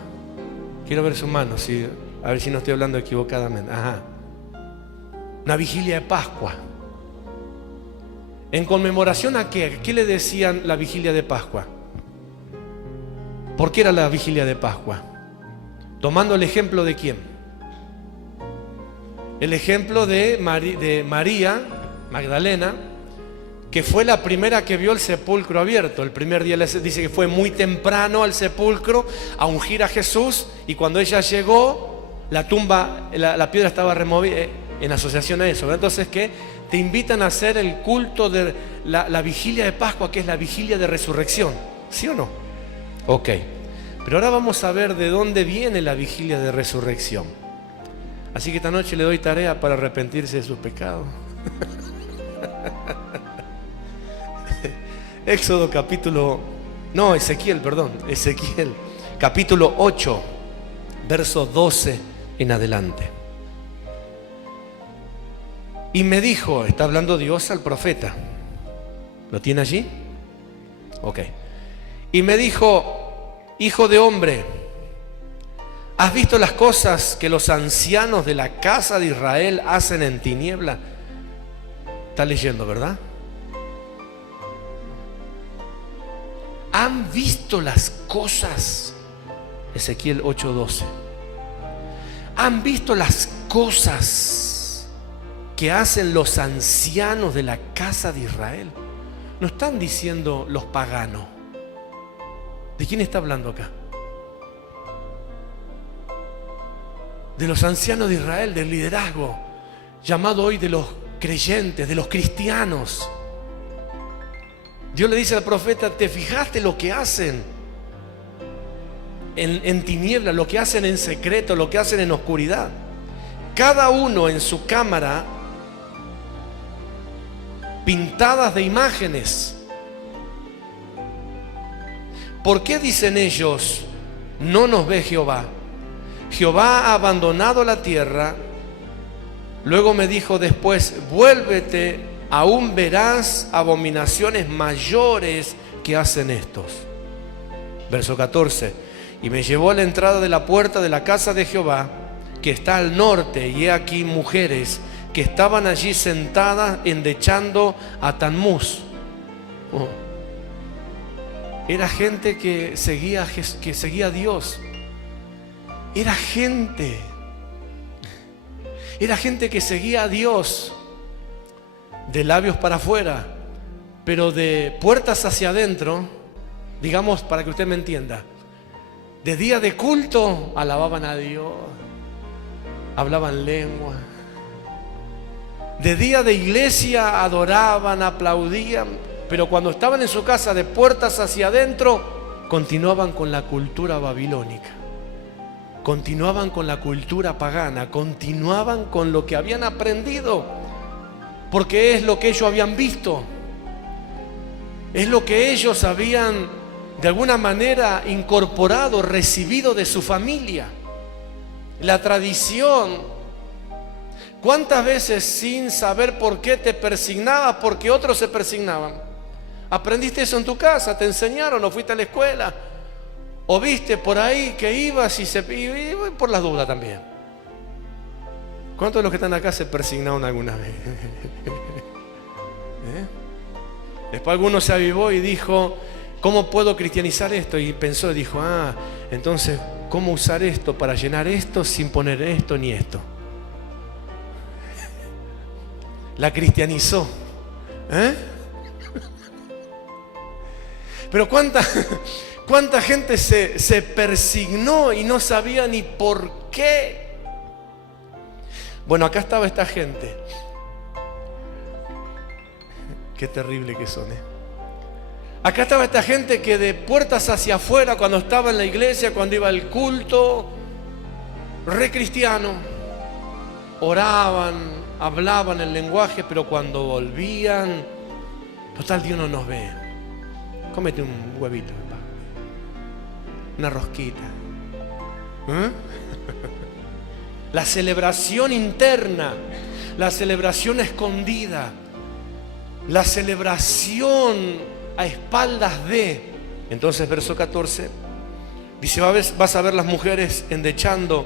Quiero ver su mano, ¿sí? A ver si no estoy hablando equivocadamente. Ajá. Una vigilia de Pascua. ¿En conmemoración a qué? ¿Qué le decían la vigilia de Pascua? ¿Por qué era la vigilia de Pascua? Tomando el ejemplo de quién. El ejemplo de María Magdalena, que fue la primera que vio el sepulcro abierto. El primer día dice que fue muy temprano al sepulcro a ungir a Jesús, y cuando ella llegó, la tumba, la piedra estaba removida, en asociación a eso, ¿verdad? Entonces, ¿qué? Te invitan a hacer el culto de la vigilia de Pascua, que es la vigilia de resurrección, ¿sí o no? Ok, pero ahora vamos a ver de dónde viene la vigilia de resurrección. Así que esta noche le doy tarea para arrepentirse de sus pecados. Éxodo Ezequiel capítulo 8, verso 12 en adelante. Y me dijo, está hablando Dios al profeta, ¿lo tiene allí? Ok. Y me dijo, hijo de hombre, ¿has visto las cosas que los ancianos de la casa de Israel hacen en tiniebla? Está leyendo, ¿verdad? ¿Han visto las cosas? Ezequiel 8:12. ¿Han visto las cosas que hacen los ancianos de la casa de Israel? No están diciendo los paganos. ¿De quién está hablando acá? De los ancianos de Israel, del liderazgo, llamado hoy de los creyentes, de los cristianos. Dios le dice al profeta, ¿te fijaste lo que hacen en tinieblas, lo que hacen en secreto, lo que hacen en oscuridad? Cada uno en su cámara, pintadas de imágenes. ¿Por qué dicen ellos, no nos ve Jehová? Jehová ha abandonado la tierra. Luego me dijo después, vuélvete, aún verás abominaciones mayores que hacen estos. Verso 14. Y me llevó a la entrada de la puerta de la casa de Jehová, que está al norte, y he aquí mujeres que estaban allí sentadas endechando a Tammuz. Oh. Era gente que seguía a Dios. Era gente que seguía a Dios de labios para afuera, pero de puertas hacia adentro, digamos, para que usted me entienda, de día de culto alababan a Dios, hablaban lengua, de día de iglesia adoraban, aplaudían, pero cuando estaban en su casa de puertas hacia adentro, continuaban con la cultura babilónica, continuaban con la cultura pagana, continuaban con lo que habían aprendido, porque es lo que ellos habían visto, es lo que ellos habían de alguna manera incorporado, recibido de su familia, la tradición. ¿Cuántas veces sin saber por qué te persignabas porque otros se persignaban? ¿Aprendiste eso en tu casa? ¿Te enseñaron? ¿O fuiste a la escuela? ¿O viste por ahí que ibas y por las dudas también? ¿Cuántos de los que están acá se persignaron alguna vez? Después alguno se avivó y dijo, ¿cómo puedo cristianizar esto? Y pensó y dijo, entonces, ¿cómo usar esto para llenar esto sin poner esto ni esto? La cristianizó. Pero ¿cuánta gente se persignó y no sabía ni por qué? Bueno, acá estaba esta gente. Qué terrible que son, Acá estaba esta gente que de puertas hacia afuera, cuando estaba en la iglesia, cuando iba al culto, re cristiano, oraban, hablaban el lenguaje, pero cuando volvían, total, Dios no nos ve. Cómete un huevito, una rosquita. La celebración interna, la celebración escondida, la celebración a espaldas de. Entonces, verso 14, Dice, vas a ver las mujeres endechando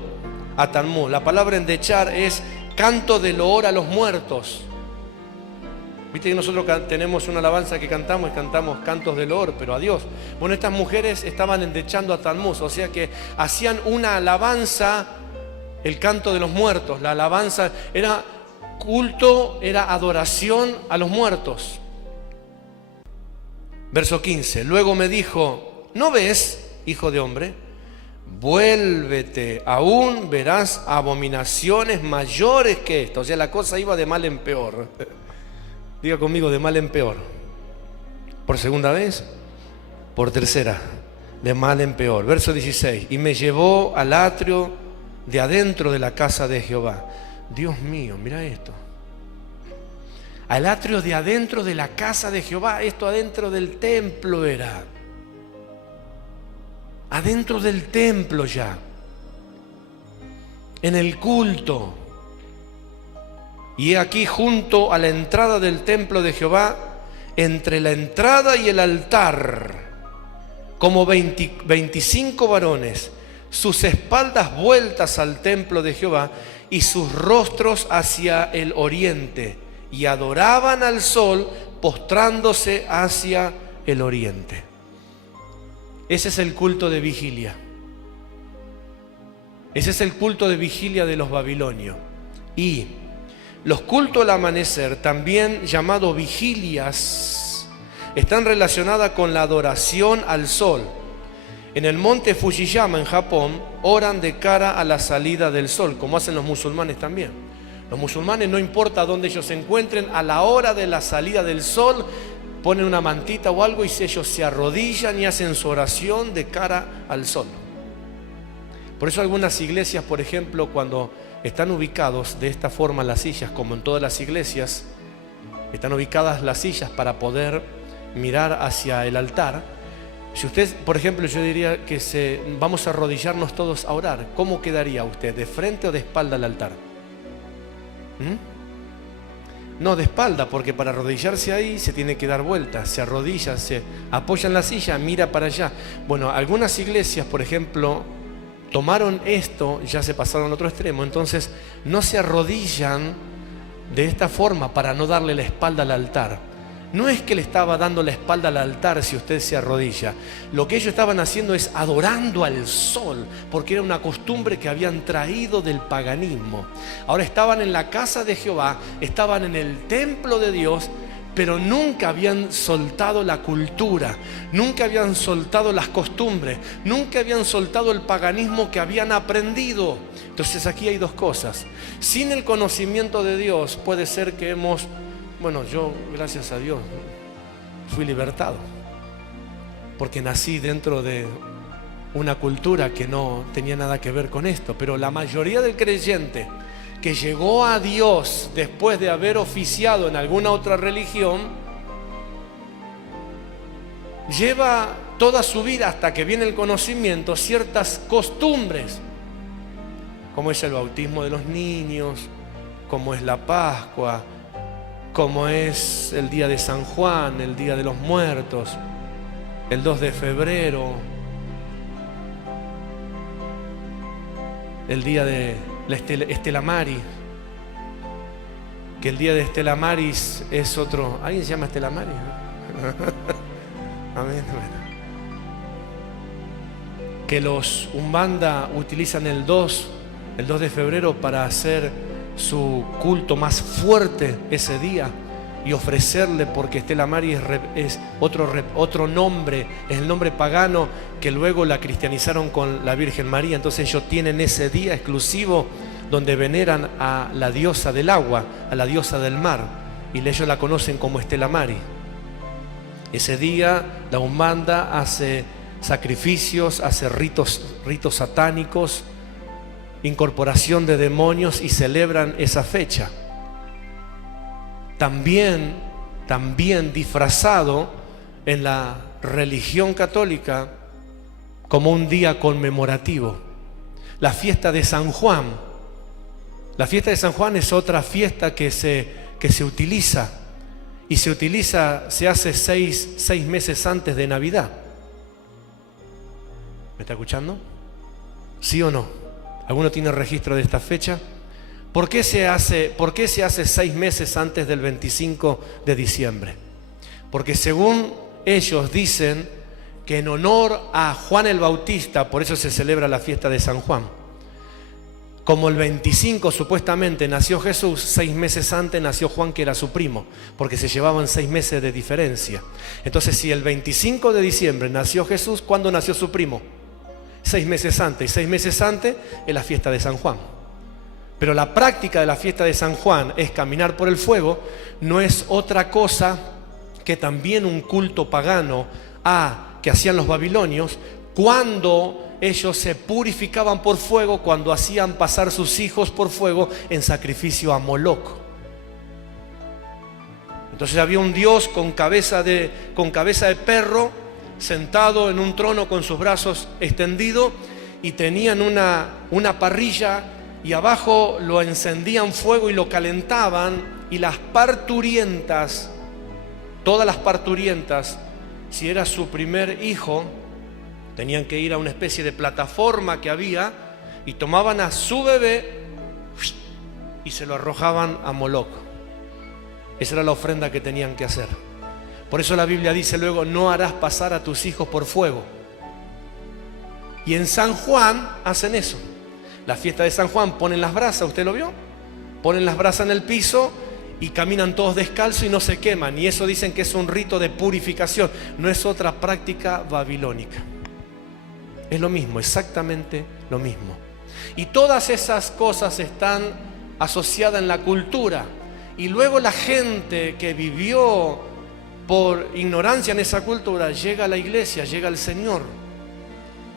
a Tammuz. La palabra endechar es canto de loor a los muertos. Viste que nosotros tenemos una alabanza que cantamos cantos de loor, pero a Dios. Bueno, estas mujeres estaban endechando a Tammuz, o sea que hacían una alabanza, el canto de los muertos. La alabanza era culto, era adoración a los muertos. Verso 15, luego me dijo, ¿no ves, hijo de hombre? Vuélvete, aún verás abominaciones mayores que esto. O sea, la cosa iba de mal en peor. Diga conmigo, de mal en peor. Por segunda vez, por tercera, de mal en peor. Verso 16, y me llevó al atrio de adentro de la casa de Jehová. Dios mío, mira esto. Al atrio de adentro de la casa de Jehová. Esto adentro del templo era. Adentro del templo ya. En el culto. Y he aquí junto a la entrada del templo de Jehová, entre la entrada y el altar, como 25 varones, sus espaldas vueltas al templo de Jehová y sus rostros hacia el oriente, y adoraban al sol postrándose hacia el oriente. Ese es el culto de vigilia. Ese es el culto de vigilia de los babilonios. Y los cultos al amanecer, también llamados vigilias, están relacionadas con la adoración al sol. En el monte Fujiyama, en Japón, oran de cara a la salida del sol, como hacen los musulmanes también. Los musulmanes, no importa dónde ellos se encuentren, a la hora de la salida del sol, ponen una mantita o algo y ellos se arrodillan y hacen su oración de cara al sol. Por eso algunas iglesias, por ejemplo, cuando están ubicados de esta forma las sillas, como en todas las iglesias, están ubicadas las sillas para poder mirar hacia el altar. Si usted, por ejemplo, yo diría que vamos a arrodillarnos todos a orar, ¿cómo quedaría usted? ¿De frente o de espalda al altar? No, de espalda, porque para arrodillarse ahí se tiene que dar vuelta, se arrodilla, se apoya en la silla, mira para allá. Bueno, algunas iglesias, por ejemplo, tomaron esto, ya se pasaron a otro extremo, entonces no se arrodillan de esta forma para no darle la espalda al altar. No es que le estaba dando la espalda al altar si usted se arrodilla. Lo que ellos estaban haciendo es adorando al sol, porque era una costumbre que habían traído del paganismo. Ahora estaban en la casa de Jehová, estaban en el templo de Dios, pero nunca habían soltado la cultura, nunca habían soltado las costumbres, nunca habían soltado el paganismo que habían aprendido. Entonces aquí hay dos cosas. Sin el conocimiento de Dios puede ser que yo, gracias a Dios, fui libertado, porque nací dentro de una cultura que no tenía nada que ver con esto. Pero la mayoría del creyente que llegó a Dios después de haber oficiado en alguna otra religión, lleva toda su vida hasta que viene el conocimiento ciertas costumbres, como es el bautismo de los niños, como es la Pascua, como es el día de San Juan, el día de los muertos, el 2 de febrero, el día de la Estela Maris, que el día de Estela Maris es otro. ¿Alguien se llama Estela Maris? Amén. Que los Umbanda utilizan el 2 de febrero para hacer su culto más fuerte ese día y ofrecerle, porque Estela Maris es otro nombre, es el nombre pagano que luego la cristianizaron con la Virgen María. Entonces ellos tienen ese día exclusivo donde veneran a la diosa del agua, a la diosa del mar, y ellos la conocen como Estela Maris. Ese día la Umbanda hace sacrificios, hace ritos satánicos, incorporación de demonios, y celebran esa fecha. También disfrazado en la religión católica como un día conmemorativo. La fiesta de San Juan. La fiesta de San Juan es otra fiesta que se utiliza, y se hace seis meses antes de Navidad. ¿Me está escuchando? ¿Sí o no? ¿Alguno tiene registro de esta fecha? ¿Por qué se hace 6 meses antes del 25 de diciembre? Porque según ellos dicen que en honor a Juan el Bautista, por eso se celebra la fiesta de San Juan. Como el 25 supuestamente nació Jesús, 6 meses antes nació Juan, que era su primo, porque se llevaban 6 meses de diferencia. Entonces, si el 25 de diciembre nació Jesús, ¿cuándo nació su primo? 6 meses antes, y 6 meses antes es la fiesta de San Juan. Pero la práctica de la fiesta de San Juan es caminar por el fuego, no es otra cosa que también un culto pagano que hacían los babilonios cuando ellos se purificaban por fuego, cuando hacían pasar sus hijos por fuego en sacrificio a Moloc. Entonces había un dios con cabeza de perro, sentado en un trono con sus brazos extendidos, y tenían una parrilla, y abajo lo encendían fuego y lo calentaban, y las parturientas, todas las parturientas, si era su primer hijo, tenían que ir a una especie de plataforma que había y tomaban a su bebé y se lo arrojaban a Moloc. Esa era la ofrenda que tenían que hacer. Por eso la Biblia dice luego: no harás pasar a tus hijos por fuego. Y en San Juan hacen eso. La fiesta de San Juan, ponen las brasas, ¿usted lo vio? Ponen las brasas en el piso y caminan todos descalzos y no se queman. Y eso dicen que es un rito de purificación. No es otra práctica babilónica. Es lo mismo, exactamente lo mismo. Y todas esas cosas están asociadas en la cultura. Y luego la gente que vivió por ignorancia en esa cultura llega a la iglesia, llega al Señor.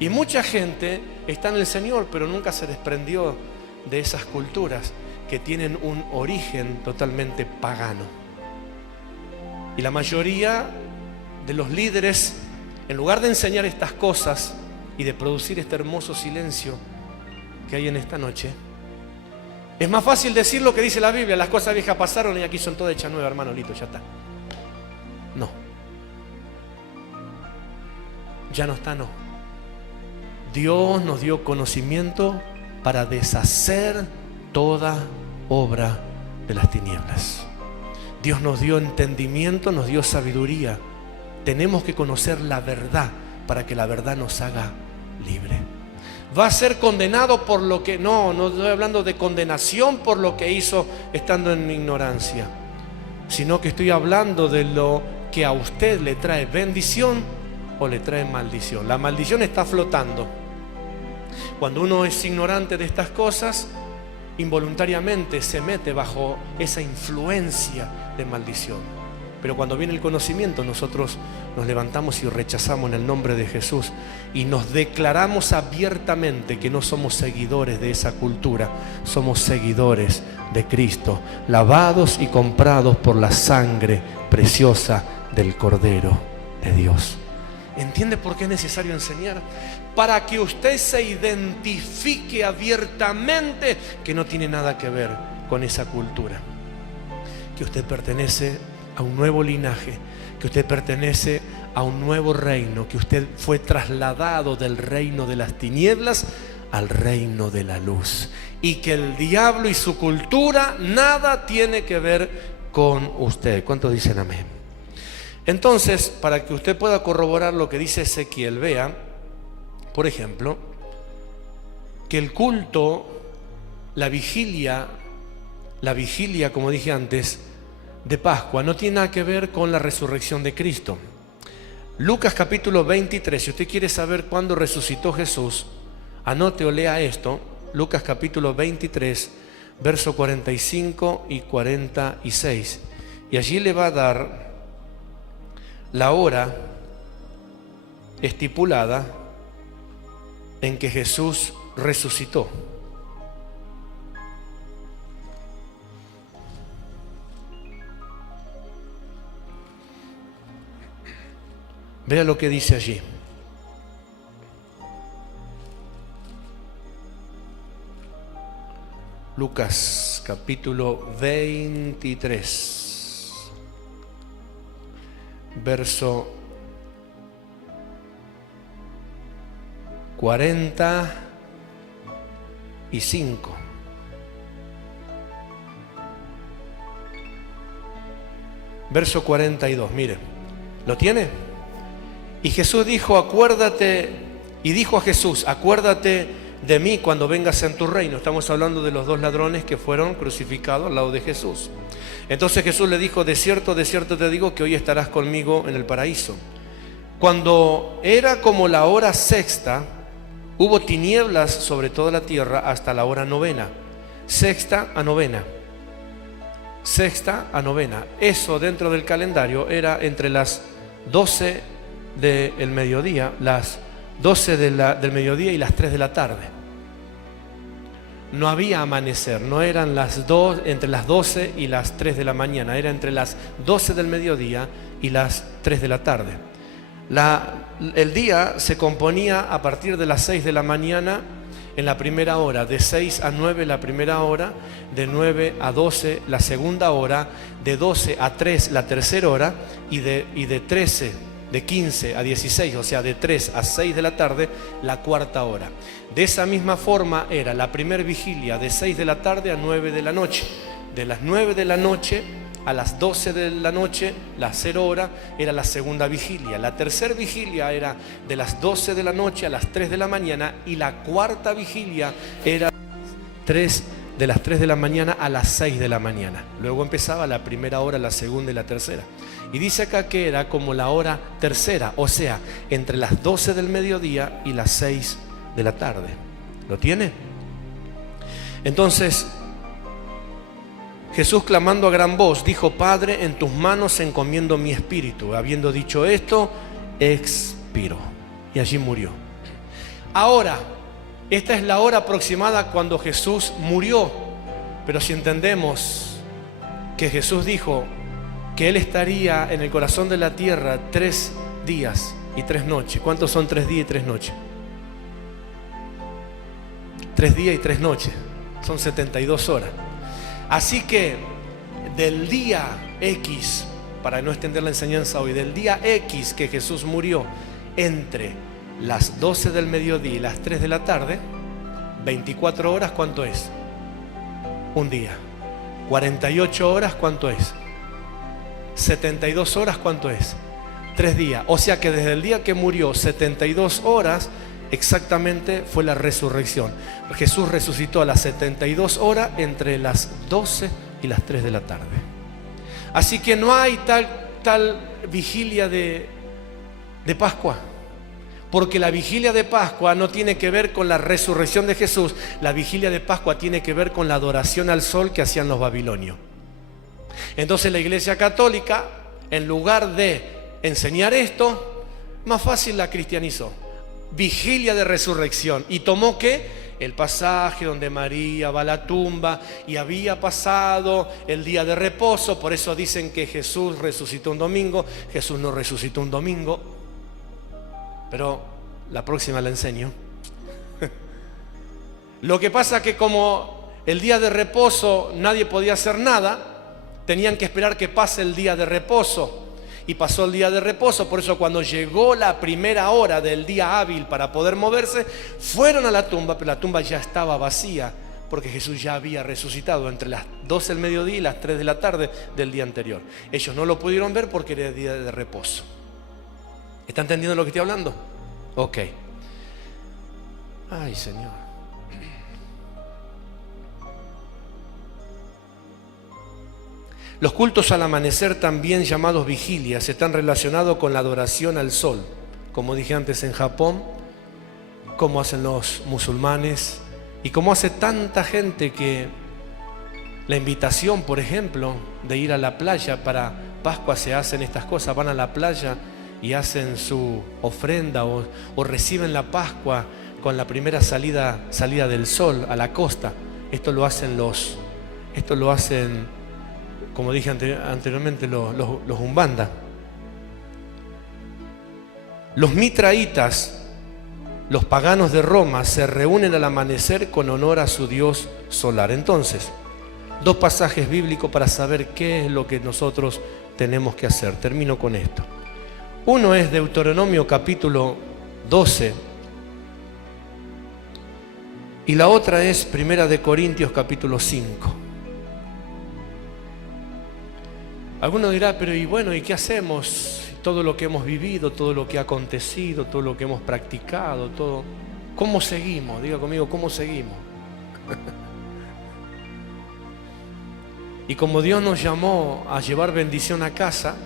Y mucha gente está en el Señor, pero nunca se desprendió de esas culturas que tienen un origen totalmente pagano. Y la mayoría de los líderes, en lugar de enseñar estas cosas y de producir este hermoso silencio que hay en esta noche, es más fácil decir lo que dice la Biblia: las cosas viejas pasaron y aquí son todas hechas nuevas, hermano, listo, ya está. No. Ya no está, no. Dios nos dio conocimiento para deshacer toda obra de las tinieblas. Dios nos dio entendimiento, nos dio sabiduría. Tenemos que conocer la verdad para que la verdad nos haga libre. Va a ser condenado por lo que... No estoy hablando de condenación por lo que hizo estando en ignorancia, sino que estoy hablando de lo que a usted le trae bendición o le trae maldición. La maldición está flotando. Cuando uno es ignorante de estas cosas, involuntariamente se mete bajo esa influencia de maldición. Pero cuando viene el conocimiento, nosotros nos levantamos y rechazamos en el nombre de Jesús y nos declaramos abiertamente que no somos seguidores de esa cultura, somos seguidores de Cristo, lavados y comprados por la sangre preciosa del Cordero de Dios. ¿Entiende por qué es necesario enseñar? Para que usted se identifique abiertamente que no tiene nada que ver con esa cultura, que usted pertenece a un nuevo linaje, que usted pertenece a un nuevo reino, que usted fue trasladado del reino de las tinieblas al reino de la luz, y que el diablo y su cultura nada tiene que ver con usted. ¿Cuántos dicen amén? Entonces, para que usted pueda corroborar lo que dice Ezequiel, vea, por ejemplo, que el culto, la vigilia, como dije antes, de Pascua, no tiene nada que ver con la resurrección de Cristo. Lucas capítulo 23, si usted quiere saber cuándo resucitó Jesús, anote o lea esto. Lucas capítulo 23, verso 45 y 46. Y allí le va a dar la hora estipulada en que Jesús resucitó. Vea lo que dice allí. Lucas capítulo 23, verso 45. Verso 42, mire, ¿lo tiene? Y Jesús dijo, acuérdate, y dijo a Jesús, acuérdate de mí cuando vengas en tu reino. Estamos hablando de los dos ladrones que fueron crucificados al lado de Jesús. Entonces Jesús le dijo, de cierto te digo que hoy estarás conmigo en el paraíso. Cuando era como la hora sexta, hubo tinieblas sobre toda la tierra hasta la hora novena. Sexta a novena. Sexta a novena. Eso dentro del calendario era entre las 12 del mediodía, las 12 del mediodía y las 3 de la tarde. No había amanecer, no eran entre las 12 y las 3 de la mañana, era entre las 12 del mediodía y las 3 de la tarde. El día se componía a partir de las 6 de la mañana en la primera hora, de 6 a 9 la primera hora, de 9 a 12 la segunda hora, de 12 a 3 la tercera hora y de 13, de 15 a 16, o sea de 3 a 6 de la tarde, la cuarta hora. De esa misma forma era la primera vigilia de 6 de la tarde a 9 de la noche. De las 9 de la noche a las 12 de la noche, la 0 hora, era la segunda vigilia. La tercera vigilia era de las 12 de la noche a las 3 de la mañana y la cuarta vigilia era de las 3 de la mañana a las 6 de la mañana. Luego empezaba la primera hora, la segunda y la tercera. Y dice acá que era como la hora tercera, o sea, entre las 12 del mediodía y las 6 de la tarde. ¿Lo tiene? Entonces Jesús, clamando a gran voz, dijo, Padre, en tus manos encomiendo mi espíritu. Habiendo dicho esto, expiró. Y allí murió. Ahora, esta es la hora aproximada cuando Jesús murió. Pero si entendemos que Jesús dijo que Él estaría en el corazón de la tierra 3 días y 3 noches. ¿Cuántos son 3 días y 3 noches? 3 días y 3 noches. Son 72 horas. Así que del día X, para no extender la enseñanza hoy, del día X que Jesús murió, entre las 12 del mediodía y las 3 de la tarde, 24 horas, ¿cuánto es? Un día. 48 horas, ¿cuánto es? 72 horas, ¿cuánto es? 3 días. O sea que desde el día que murió, 72 horas, exactamente fue la resurrección. Jesús resucitó a las 72 horas entre las 12 y las 3 de la tarde. Así que no hay tal vigilia de Pascua, porque la vigilia de Pascua no tiene que ver con la resurrección de Jesús. La vigilia de Pascua tiene que ver con la adoración al sol que hacían los babilonios. Entonces la Iglesia Católica, en lugar de enseñar esto, más fácil la cristianizó. Vigilia de resurrección. ¿Y tomó qué? El pasaje donde María va a la tumba y había pasado el día de reposo. Por eso dicen que Jesús resucitó un domingo. Jesús no resucitó un domingo, pero la próxima la enseño. Lo que pasa que como el día de reposo nadie podía hacer nada, tenían que esperar que pase el día de reposo. Y pasó el día de reposo, por eso cuando llegó la primera hora del día hábil para poder moverse, fueron a la tumba, pero la tumba ya estaba vacía, porque Jesús ya había resucitado entre las 12 del mediodía y las 3 de la tarde del día anterior. Ellos no lo pudieron ver porque era el día de reposo. ¿Está entendiendo lo que estoy hablando? Ok. Ay, Señor. Los cultos al amanecer, también llamados vigilias, están relacionados con la adoración al sol. Como dije antes, en Japón, como hacen los musulmanes y como hace tanta gente, que la invitación, por ejemplo, de ir a la playa para Pascua, se hacen estas cosas. Van a la playa y hacen su ofrenda o reciben la Pascua con la primera salida del sol a la costa. Esto lo hacen como dije anteriormente, los umbanda. Los mitraitas, los paganos de Roma, se reúnen al amanecer con honor a su dios solar. Entonces, 2 pasajes bíblicos para saber qué es lo que nosotros tenemos que hacer. Termino con esto. Uno es Deuteronomio capítulo 12, Y la otra es Primera de Corintios capítulo 5. Alguno dirá, pero y bueno, ¿y qué hacemos? Todo lo que hemos vivido, todo lo que ha acontecido, todo lo que hemos practicado, todo. ¿Cómo seguimos? Diga conmigo, ¿cómo seguimos? Y como Dios nos llamó a llevar bendición a casa,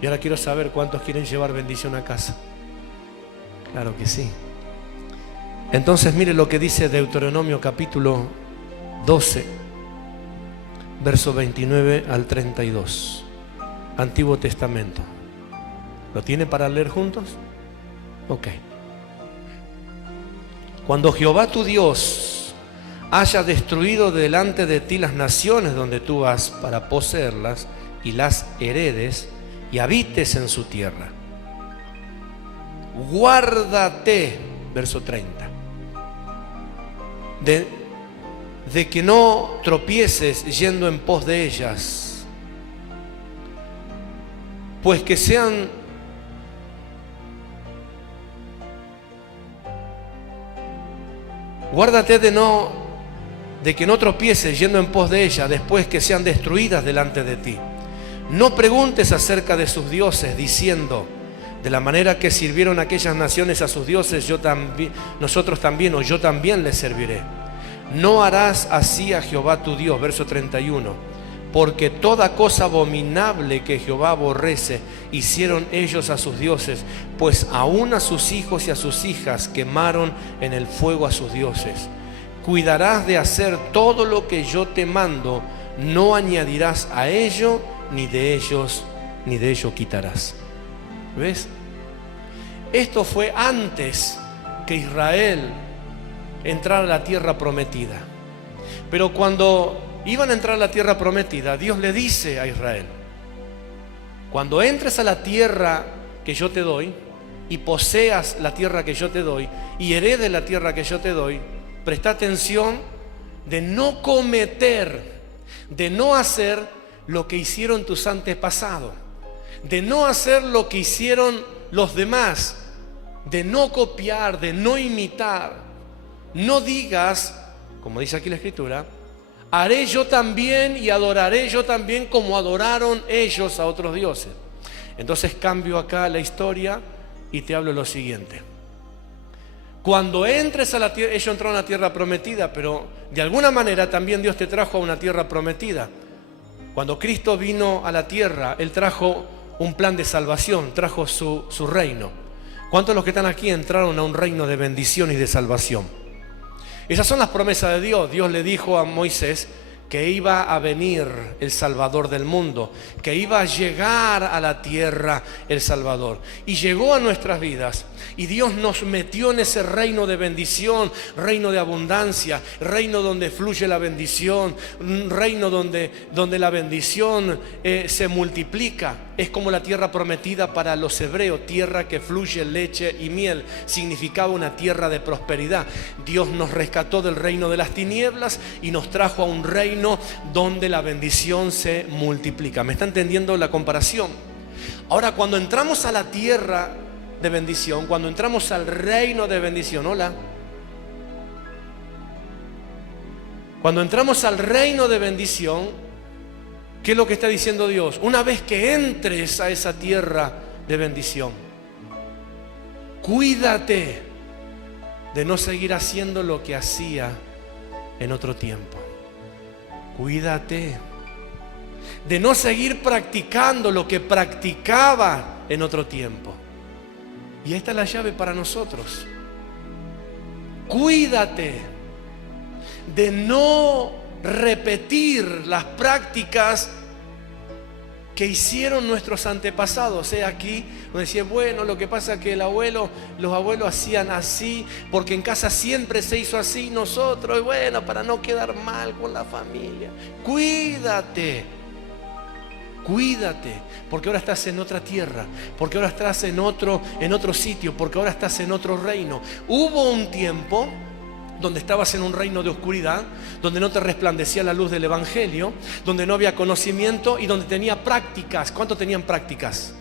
y ahora quiero saber cuántos quieren llevar bendición a casa. Claro que sí. Entonces mire lo que dice Deuteronomio capítulo 12, verso 29 al 32. Antiguo Testamento. ¿Lo tiene para leer juntos? Ok. Cuando Jehová tu Dios haya destruido delante de ti las naciones donde tú vas para poseerlas y las heredes y habites en su tierra, guárdate, verso 30, de que no tropieces yendo en pos de ellas, pues que sean guárdate de que no tropieces yendo en pos de ellas después que sean destruidas delante de ti. No preguntes acerca de sus dioses diciendo, de la manera que sirvieron aquellas naciones a sus dioses, nosotros también, o yo también les serviré. No harás así a Jehová tu Dios, verso 31. Porque toda cosa abominable que Jehová aborrece, hicieron ellos a sus dioses, pues aún a sus hijos y a sus hijas quemaron en el fuego a sus dioses. Cuidarás de hacer todo lo que yo te mando, no añadirás a ello, ni de ello quitarás. ¿Ves? Esto fue antes que Israel entrara a la tierra prometida. Pero cuando iban a entrar a la tierra prometida, Dios le dice a Israel: cuando entres a la tierra que yo te doy y poseas la tierra que yo te doy y heredes la tierra que yo te doy, presta atención de no cometer, de no hacer lo que hicieron tus antepasados, de no hacer lo que hicieron los demás, de no copiar, de no imitar. No digas, como dice aquí la Escritura, haré yo también y adoraré yo también como adoraron ellos a otros dioses. Entonces cambio acá la historia y te hablo lo siguiente. Cuando entres a la tierra, ellos entraron a la tierra prometida, pero de alguna manera también Dios te trajo a una tierra prometida. Cuando Cristo vino a la tierra, Él trajo un plan de salvación, trajo su reino. ¿Cuántos de los que están aquí entraron a un reino de bendición y de salvación? Esas son las promesas de Dios. Dios le dijo a Moisés que iba a venir el Salvador del mundo, que iba a llegar a la tierra el Salvador. Y llegó a nuestras vidas. Y Dios nos metió en ese reino de bendición, reino de abundancia, reino donde fluye la bendición, un reino donde la bendición se multiplica. Es como la tierra prometida para los hebreos, tierra que fluye leche y miel. Significaba una tierra de prosperidad. Dios nos rescató del reino de las tinieblas y nos trajo a un reino donde la bendición se multiplica. ¿Me está entendiendo la comparación? Ahora, cuando entramos a la tierra de bendición, cuando entramos al reino de bendición, hola. Cuando entramos al reino de bendición, ¿qué es lo que está diciendo Dios? Una vez que entres a esa tierra de bendición, cuídate de no seguir haciendo lo que hacía en otro tiempo. Cuídate de no seguir practicando lo que practicaba en otro tiempo. Y esta es la llave para nosotros. Cuídate de no repetir las prácticas que hicieron nuestros antepasados. Aquí nos decía, bueno, lo que pasa es que los abuelos hacían así, porque en casa siempre se hizo así, nosotros, y bueno, para no quedar mal con la familia. Cuídate, porque ahora estás en otra tierra, porque ahora estás en otro sitio, porque ahora estás en otro reino. Hubo un tiempo donde estabas en un reino de oscuridad, donde no te resplandecía la luz del evangelio, donde no había conocimiento y donde tenía prácticas. ¿Cuántos tenían prácticas?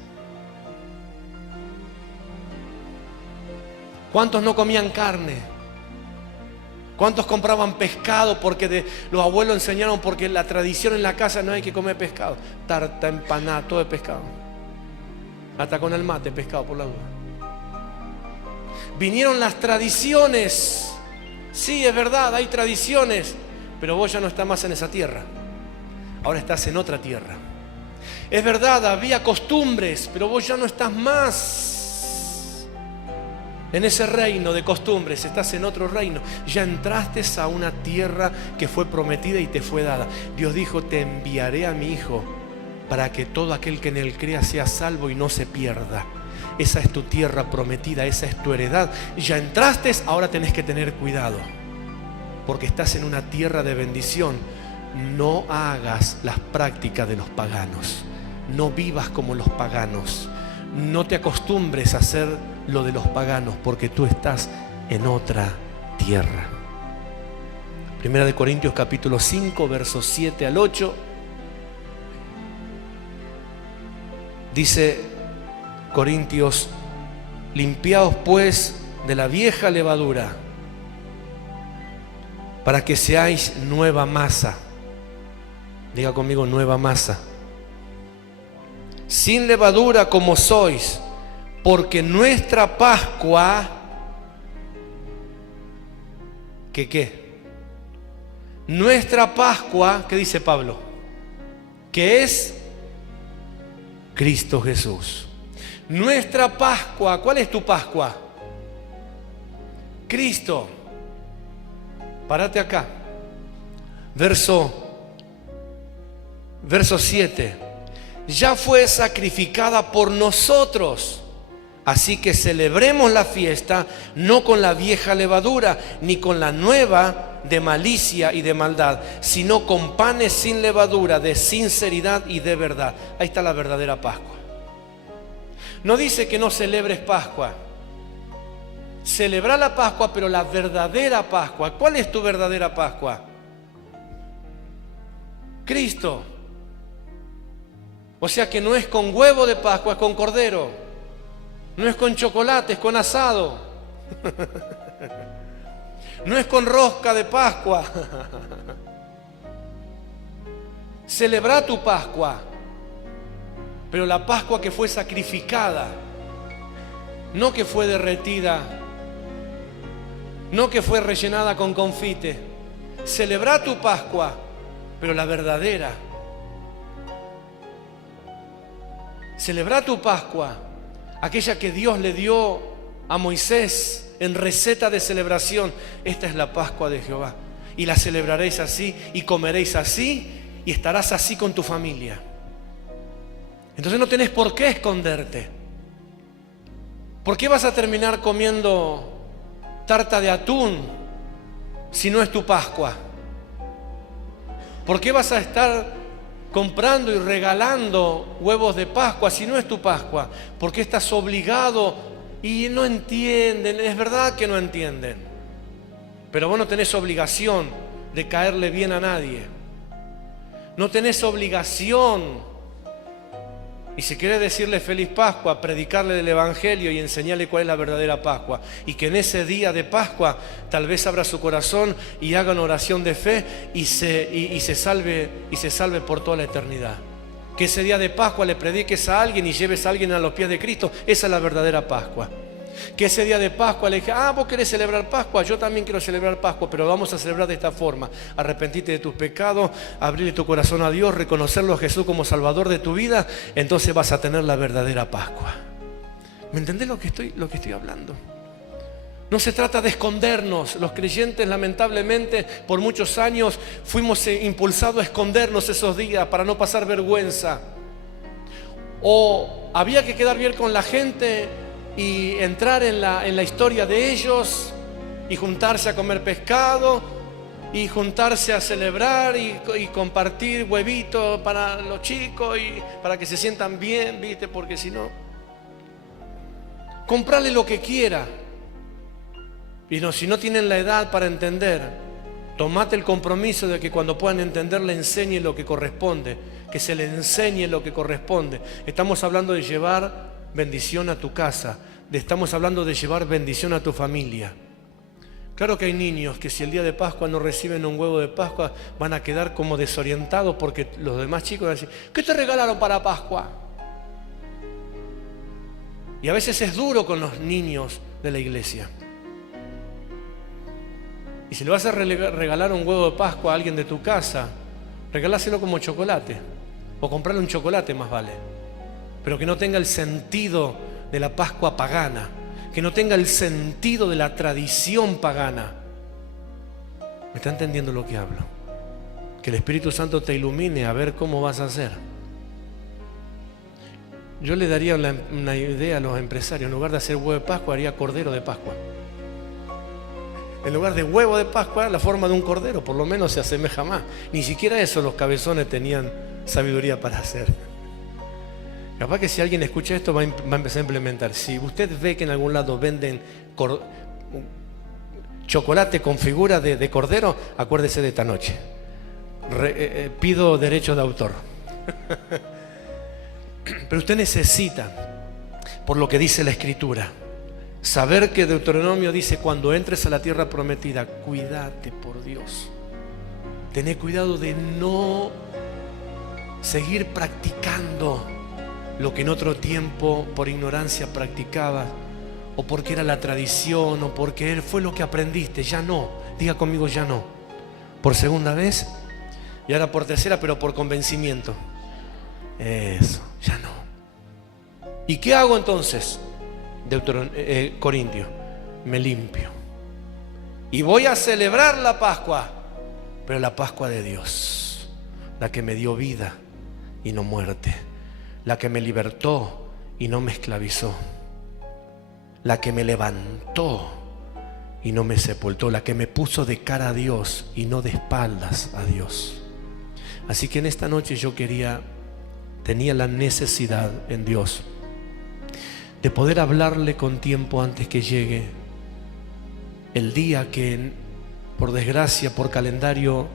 ¿Cuántos no comían carne? ¿Cuántos compraban pescado porque los abuelos enseñaron, porque la tradición en la casa no hay que comer pescado? Tarta, empanada, todo de pescado. Hasta con el mate, pescado por la duda. Vinieron las tradiciones. Sí, es verdad, hay tradiciones, pero vos ya no estás más en esa tierra. Ahora estás en otra tierra. Es verdad, había costumbres, pero vos ya no estás más en ese reino de costumbres, estás en otro reino. Ya entraste a una tierra que fue prometida y te fue dada. Dios dijo, te enviaré a mi Hijo para que todo aquel que en Él crea sea salvo y no se pierda. Esa es tu tierra prometida, esa es tu heredad. Ya entraste, ahora tenés que tener cuidado, porque estás en una tierra de bendición. No hagas las prácticas de los paganos. No vivas como los paganos. No te acostumbres a hacer lo de los paganos, porque tú estás en otra tierra. Primera de Corintios capítulo 5, versos 7 al 8. Dice Corintios: limpiaos pues de la vieja levadura, para que seáis nueva masa. Diga conmigo, nueva masa. Sin levadura como sois, porque nuestra Pascua, ¿qué? Nuestra Pascua, ¿qué dice Pablo? Que es Cristo Jesús. Nuestra Pascua, ¿cuál es tu Pascua? Cristo. Párate acá. Verso 7. Ya fue sacrificada por nosotros. Así que celebremos la fiesta no con la vieja levadura, ni con la nueva de malicia y de maldad, sino con panes sin levadura, de sinceridad y de verdad. Ahí está la verdadera Pascua. No dice que no celebres Pascua. Celebra la Pascua, pero la verdadera Pascua. ¿Cuál es tu verdadera Pascua? Cristo. O sea que no es con huevo de Pascua, es con cordero. No es con chocolate, es con asado. No es con rosca de Pascua. Celebra tu Pascua, pero la Pascua que fue sacrificada, no que fue derretida, no que fue rellenada con confite. Celebra tu Pascua, pero la verdadera. Celebra tu Pascua, aquella que Dios le dio a Moisés en receta de celebración. Esta es la Pascua de Jehová, y la celebraréis así, y comeréis así, y estarás así con tu familia. Entonces no tenés por qué esconderte. ¿Por qué vas a terminar comiendo tarta de atún si no es tu Pascua? ¿Por qué vas a estar comprando y regalando huevos de Pascua si no es tu Pascua? ¿Por qué estás obligado? Y no entienden, es verdad que no entienden, pero vos no tenés obligación de caerle bien a nadie. No tenés obligación. Y si querés decirle feliz Pascua, predicarle del Evangelio y enseñarle cuál es la verdadera Pascua, y que en ese día de Pascua tal vez abra su corazón y haga una oración de fe y se salve por toda la eternidad. Que ese día de Pascua le prediques a alguien y lleves a alguien a los pies de Cristo. Esa es la verdadera Pascua. Que ese día de Pascua le dije: vos querés celebrar Pascua, yo también quiero celebrar Pascua, pero vamos a celebrar de esta forma: arrepentirte de tus pecados, abrirle tu corazón a Dios, reconocerlo a Jesús como Salvador de tu vida. Entonces vas a tener la verdadera Pascua. ¿Me entendés lo que estoy hablando? No se trata de escondernos. Los creyentes, lamentablemente, por muchos años fuimos impulsados a escondernos esos días para no pasar vergüenza. O había que quedar bien con la gente y entrar en la historia de ellos, y juntarse a comer pescado, y juntarse a celebrar y compartir huevitos para los chicos y para que se sientan bien, ¿viste? Porque si no, comprarle lo que quiera. Y no, si no tienen la edad para entender, tomate el compromiso de que cuando puedan entender le enseñe lo que corresponde, que se le enseñe lo que corresponde. Estamos hablando de llevar bendición a tu casa, estamos hablando de llevar bendición a tu familia. Claro que hay niños que si el día de Pascua no reciben un huevo de Pascua van a quedar como desorientados porque los demás chicos van a decir, ¿qué te regalaron para Pascua? Y a veces es duro con los niños de la iglesia. Y si le vas a regalar un huevo de Pascua a alguien de tu casa, regaláselo como chocolate. O comprarle un chocolate más vale. Pero que no tenga el sentido de la Pascua pagana. Que no tenga el sentido de la tradición pagana. ¿Me está entendiendo lo que hablo? Que el Espíritu Santo te ilumine a ver cómo vas a hacer. Yo le daría una idea a los empresarios. En lugar de hacer huevo de Pascua, haría cordero de Pascua. En lugar de huevo de Pascua, la forma de un cordero, por lo menos se asemeja más. Ni siquiera eso los cabezones tenían sabiduría para hacer. Capaz que si alguien escucha esto va a empezar a implementar. Si usted ve que en algún lado venden chocolate con figura de cordero, acuérdese de esta noche. Pido derechos de autor. Pero usted necesita, por lo que dice la Escritura, saber que Deuteronomio dice, cuando entres a la tierra prometida, cuídate por Dios. Tené cuidado de no seguir practicando lo que en otro tiempo por ignorancia practicabas, o porque era la tradición, o porque fue lo que aprendiste. Ya no, diga conmigo, ya no. Por segunda vez, y ahora por tercera, pero por convencimiento. Eso, ya no. ¿Y qué hago entonces? Corintio, me limpio y voy a celebrar la Pascua, pero la Pascua de Dios, la que me dio vida y no muerte, la que me libertó y no me esclavizó, la que me levantó y no me sepultó, la que me puso de cara a Dios y no de espaldas a Dios. Así que en esta noche yo tenía la necesidad en Dios de poder hablarle con tiempo antes que llegue el día que, por desgracia, por calendario,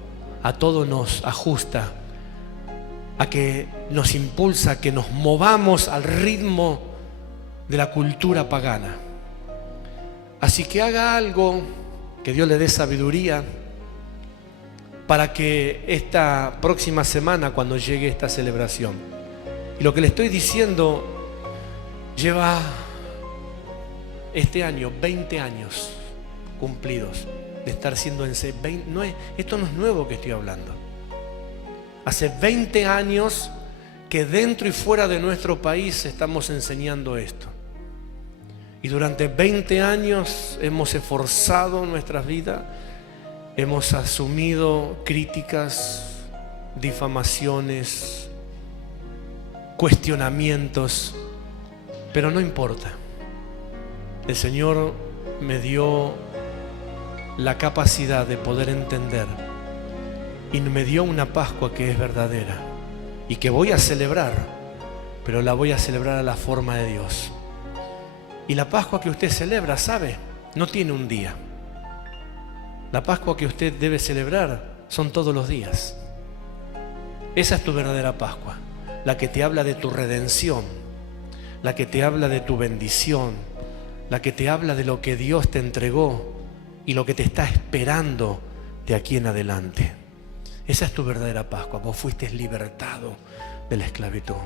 a todo nos ajusta, a que nos impulsa, a que nos movamos al ritmo de la cultura pagana. Así que haga algo, que Dios le dé sabiduría, para que esta próxima semana, cuando llegue esta celebración, y lo que le estoy diciendo lleva este año 20 años cumplidos de estar siendo esto no es nuevo que estoy hablando. Hace 20 años que dentro y fuera de nuestro país estamos enseñando esto. Y durante 20 años hemos esforzado nuestras vidas, hemos asumido críticas, difamaciones, cuestionamientos. Pero no importa. El Señor me dio la capacidad de poder entender y me dio una Pascua que es verdadera y que voy a celebrar, pero la voy a celebrar a la forma de Dios. Y la Pascua que usted celebra, ¿sabe? No tiene un día. La Pascua que usted debe celebrar son todos los días. Esa es tu verdadera Pascua, la que te habla de tu redención, la que te habla de tu bendición, la que te habla de lo que Dios te entregó y lo que te está esperando de aquí en adelante. Esa es tu verdadera Pascua. Vos fuiste libertado de la esclavitud,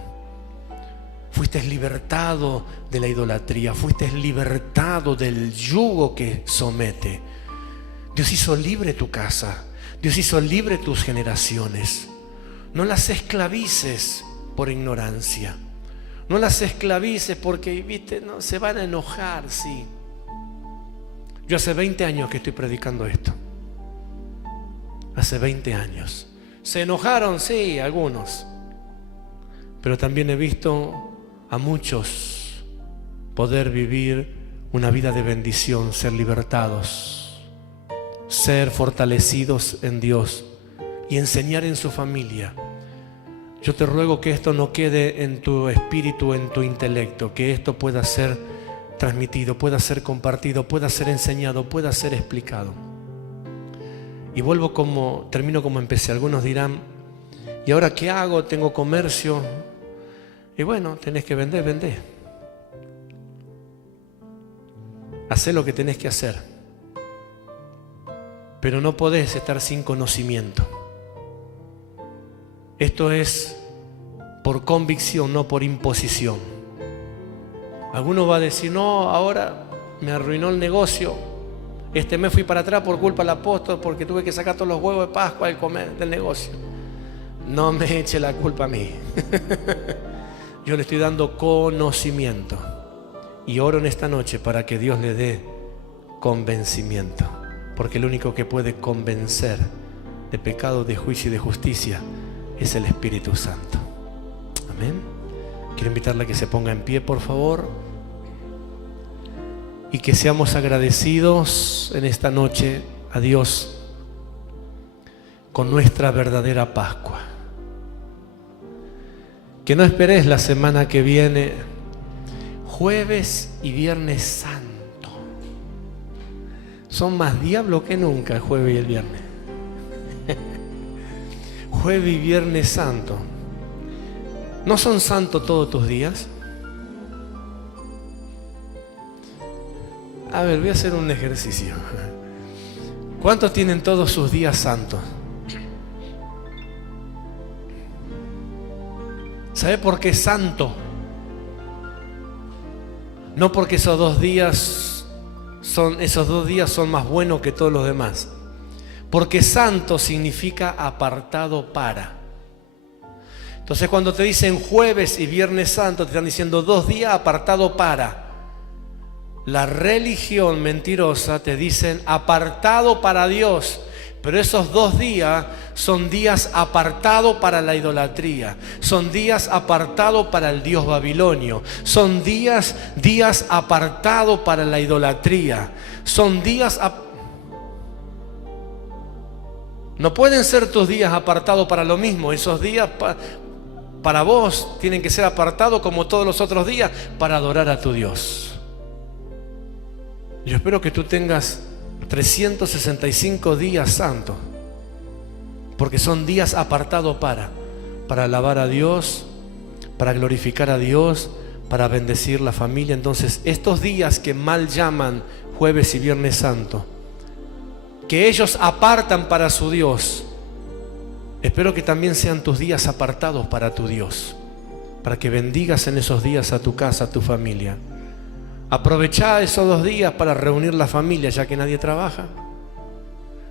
fuiste libertado de la idolatría, fuiste libertado del yugo que somete. Dios hizo libre tu casa, Dios hizo libre tus generaciones. No las esclavices por ignorancia. No las esclavices porque, viste, no, se van a enojar, sí. Yo hace 20 años que estoy predicando esto. Hace 20 años. ¿Se enojaron? Sí, algunos. Pero también he visto a muchos poder vivir una vida de bendición, ser libertados, ser fortalecidos en Dios y enseñar en su familia. Yo te ruego que esto no quede en tu espíritu, en tu intelecto, que esto pueda ser transmitido, pueda ser compartido, pueda ser enseñado, pueda ser explicado. Y termino como empecé. Algunos dirán, ¿y ahora qué hago? Tengo comercio. Y bueno, tenés que vender, vendé. Hacé lo que tenés que hacer. pero no podés estar sin conocimiento. Esto es por convicción, no por imposición. Alguno va a decir, no, ahora me arruinó el negocio. Este mes fui para atrás por culpa del apóstol porque tuve que sacar todos los huevos de Pascua del negocio. No me eche la culpa a mí. Yo le estoy dando conocimiento. Y oro en esta noche para que Dios le dé convencimiento. Porque el único que puede convencer de pecado, de juicio y de justicia es el Espíritu Santo. Amén. Quiero invitarle a que se ponga en pie, por favor. Y que seamos agradecidos en esta noche a Dios con nuestra verdadera Pascua. Que no esperes la semana que viene, jueves y viernes santo. Son más diablo que nunca el jueves y el viernes. Jueves y viernes santo. ¿No son santos todos tus días? A ver, voy a hacer un ejercicio. ¿Cuántos tienen todos sus días santos? ¿Sabe por qué santo? No porque esos dos días son más buenos que todos los demás. Porque santo significa apartado para. Entonces cuando te dicen jueves y viernes santo, te están diciendo 2 días apartado para. La religión mentirosa te dicen apartado para Dios. Pero esos 2 días son días apartados para la idolatría. Son días apartados para el Dios babilonio. Son días apartados para la idolatría. Son días no pueden ser tus días apartados para lo mismo. Esos días para vos tienen que ser apartados como todos los otros días para adorar a tu Dios. Yo espero que tú tengas 365 días santos, porque son días apartados para alabar a Dios, para glorificar a Dios, para bendecir la familia. Entonces, estos días que mal llaman jueves y viernes santo, que ellos apartan para su Dios, espero que también sean tus días apartados para tu Dios, para que bendigas en esos días a tu casa, a tu familia. Aprovechá esos 2 días para reunir la familia, ya que nadie trabaja.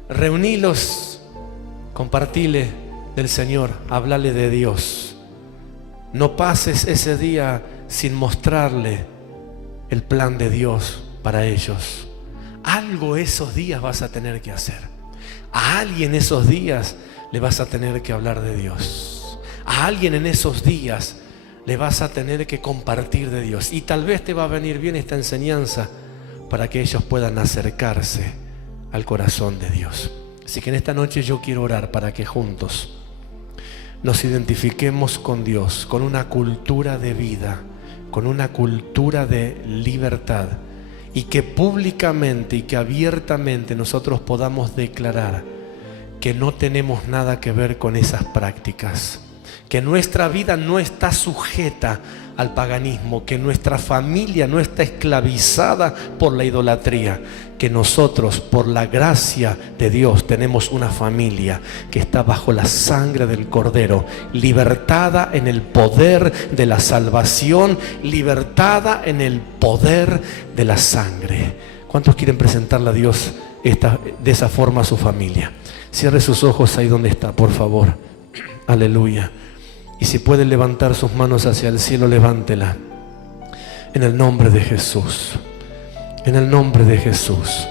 Reunilos, compartile del Señor, hablale de Dios. No pases ese día sin mostrarle el plan de Dios para ellos. Algo esos días vas a tener que hacer. A alguien esos días le vas a tener que hablar de Dios. A alguien en esos días le vas a tener que compartir de Dios. Y tal vez te va a venir bien esta enseñanza para que ellos puedan acercarse al corazón de Dios. Así que en esta noche yo quiero orar para que juntos nos identifiquemos con Dios, con una cultura de vida, con una cultura de libertad, y que públicamente y que abiertamente nosotros podamos declarar que no tenemos nada que ver con esas prácticas, que nuestra vida no está sujeta al paganismo, que nuestra familia no está esclavizada por la idolatría, que nosotros por la gracia de Dios tenemos una familia que está bajo la sangre del Cordero, libertada en el poder de la salvación, libertada en el poder de la sangre. ¿Cuántos quieren presentarle a Dios de esa forma a su familia? Cierre sus ojos ahí donde está, por favor. Aleluya. Y si puede levantar sus manos hacia el cielo, levántela. En el nombre de Jesús. En el nombre de Jesús.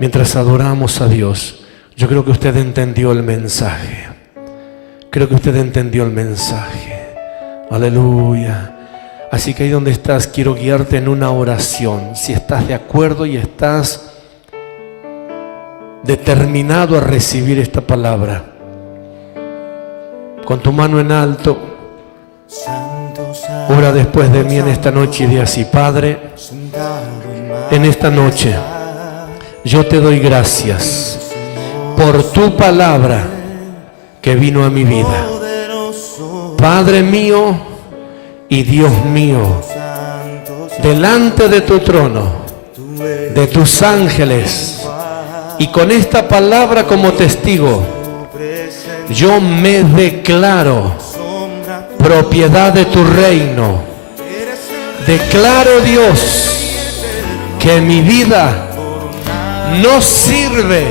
Mientras adoramos a Dios, yo creo que usted entendió el mensaje. Creo que usted entendió el mensaje. Aleluya. Así que ahí donde estás, quiero guiarte en una oración. Si estás de acuerdo y estás determinado a recibir esta palabra, con tu mano en alto, ora después de mí en esta noche y di así: Padre, en esta noche yo te doy gracias por tu palabra que vino a mi vida. Padre mío y Dios mío, delante de tu trono, de tus ángeles, Y con esta palabra como testigo, yo me declaro propiedad de tu reino. Declaro, Dios, que mi vida no sirve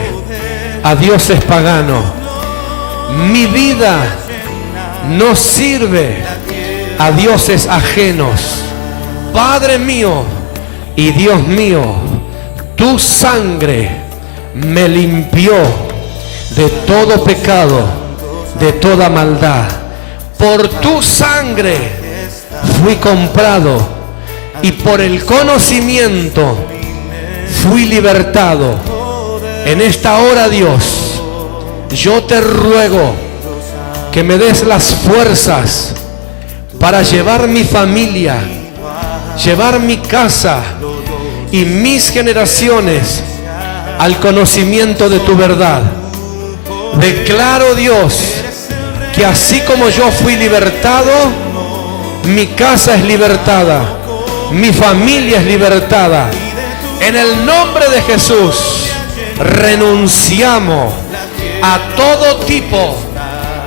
a dioses paganos. Mi vida no sirve a dioses ajenos. Padre mío y Dios mío, tu sangre me limpió de todo pecado, de toda maldad. Por tu sangre fui comprado y por el conocimiento fui libertado. En esta hora, Dios, yo te ruego que me des las fuerzas para llevar mi familia, llevar mi casa y mis generaciones al conocimiento de tu verdad. Declaro, Dios, que así como yo fui libertado, mi casa es libertada, mi familia es libertada. En el nombre de Jesús, renunciamos a todo tipo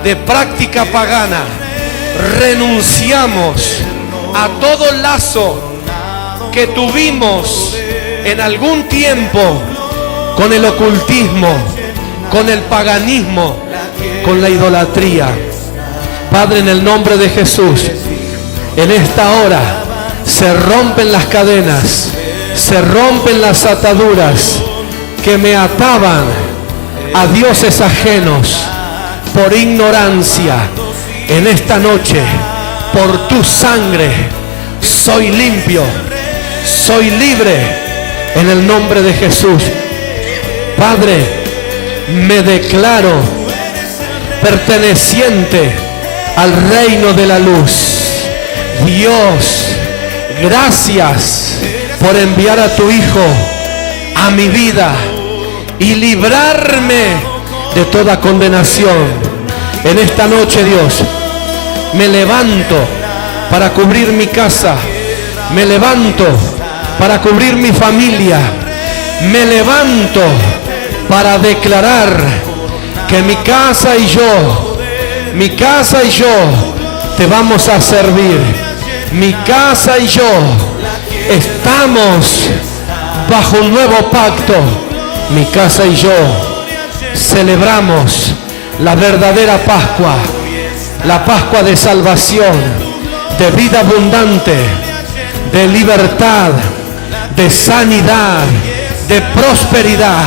de práctica pagana. Renunciamos a todo lazo que tuvimos en algún tiempo con el ocultismo, con el paganismo, con la idolatría. Padre, en el nombre de Jesús, en esta hora se rompen las cadenas, se rompen las ataduras que me ataban a dioses ajenos por ignorancia. En esta noche, por tu sangre, soy limpio, soy libre, en el nombre de Jesús. Padre, me declaro perteneciente al reino de la luz. Dios, gracias por enviar a tu Hijo a mi vida y librarme de toda condenación. En esta noche, Dios, me levanto para cubrir mi casa, me levanto para cubrir mi familia, me levanto para declarar que mi casa y yo te vamos a servir. Mi casa y yo estamos bajo un nuevo pacto. Mi casa y yo celebramos la verdadera Pascua, la Pascua de salvación, de vida abundante, de libertad, de sanidad, de prosperidad.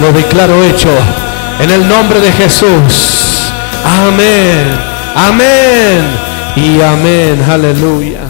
Lo declaro hecho en el nombre de Jesús. Amén, amén y amén. Aleluya.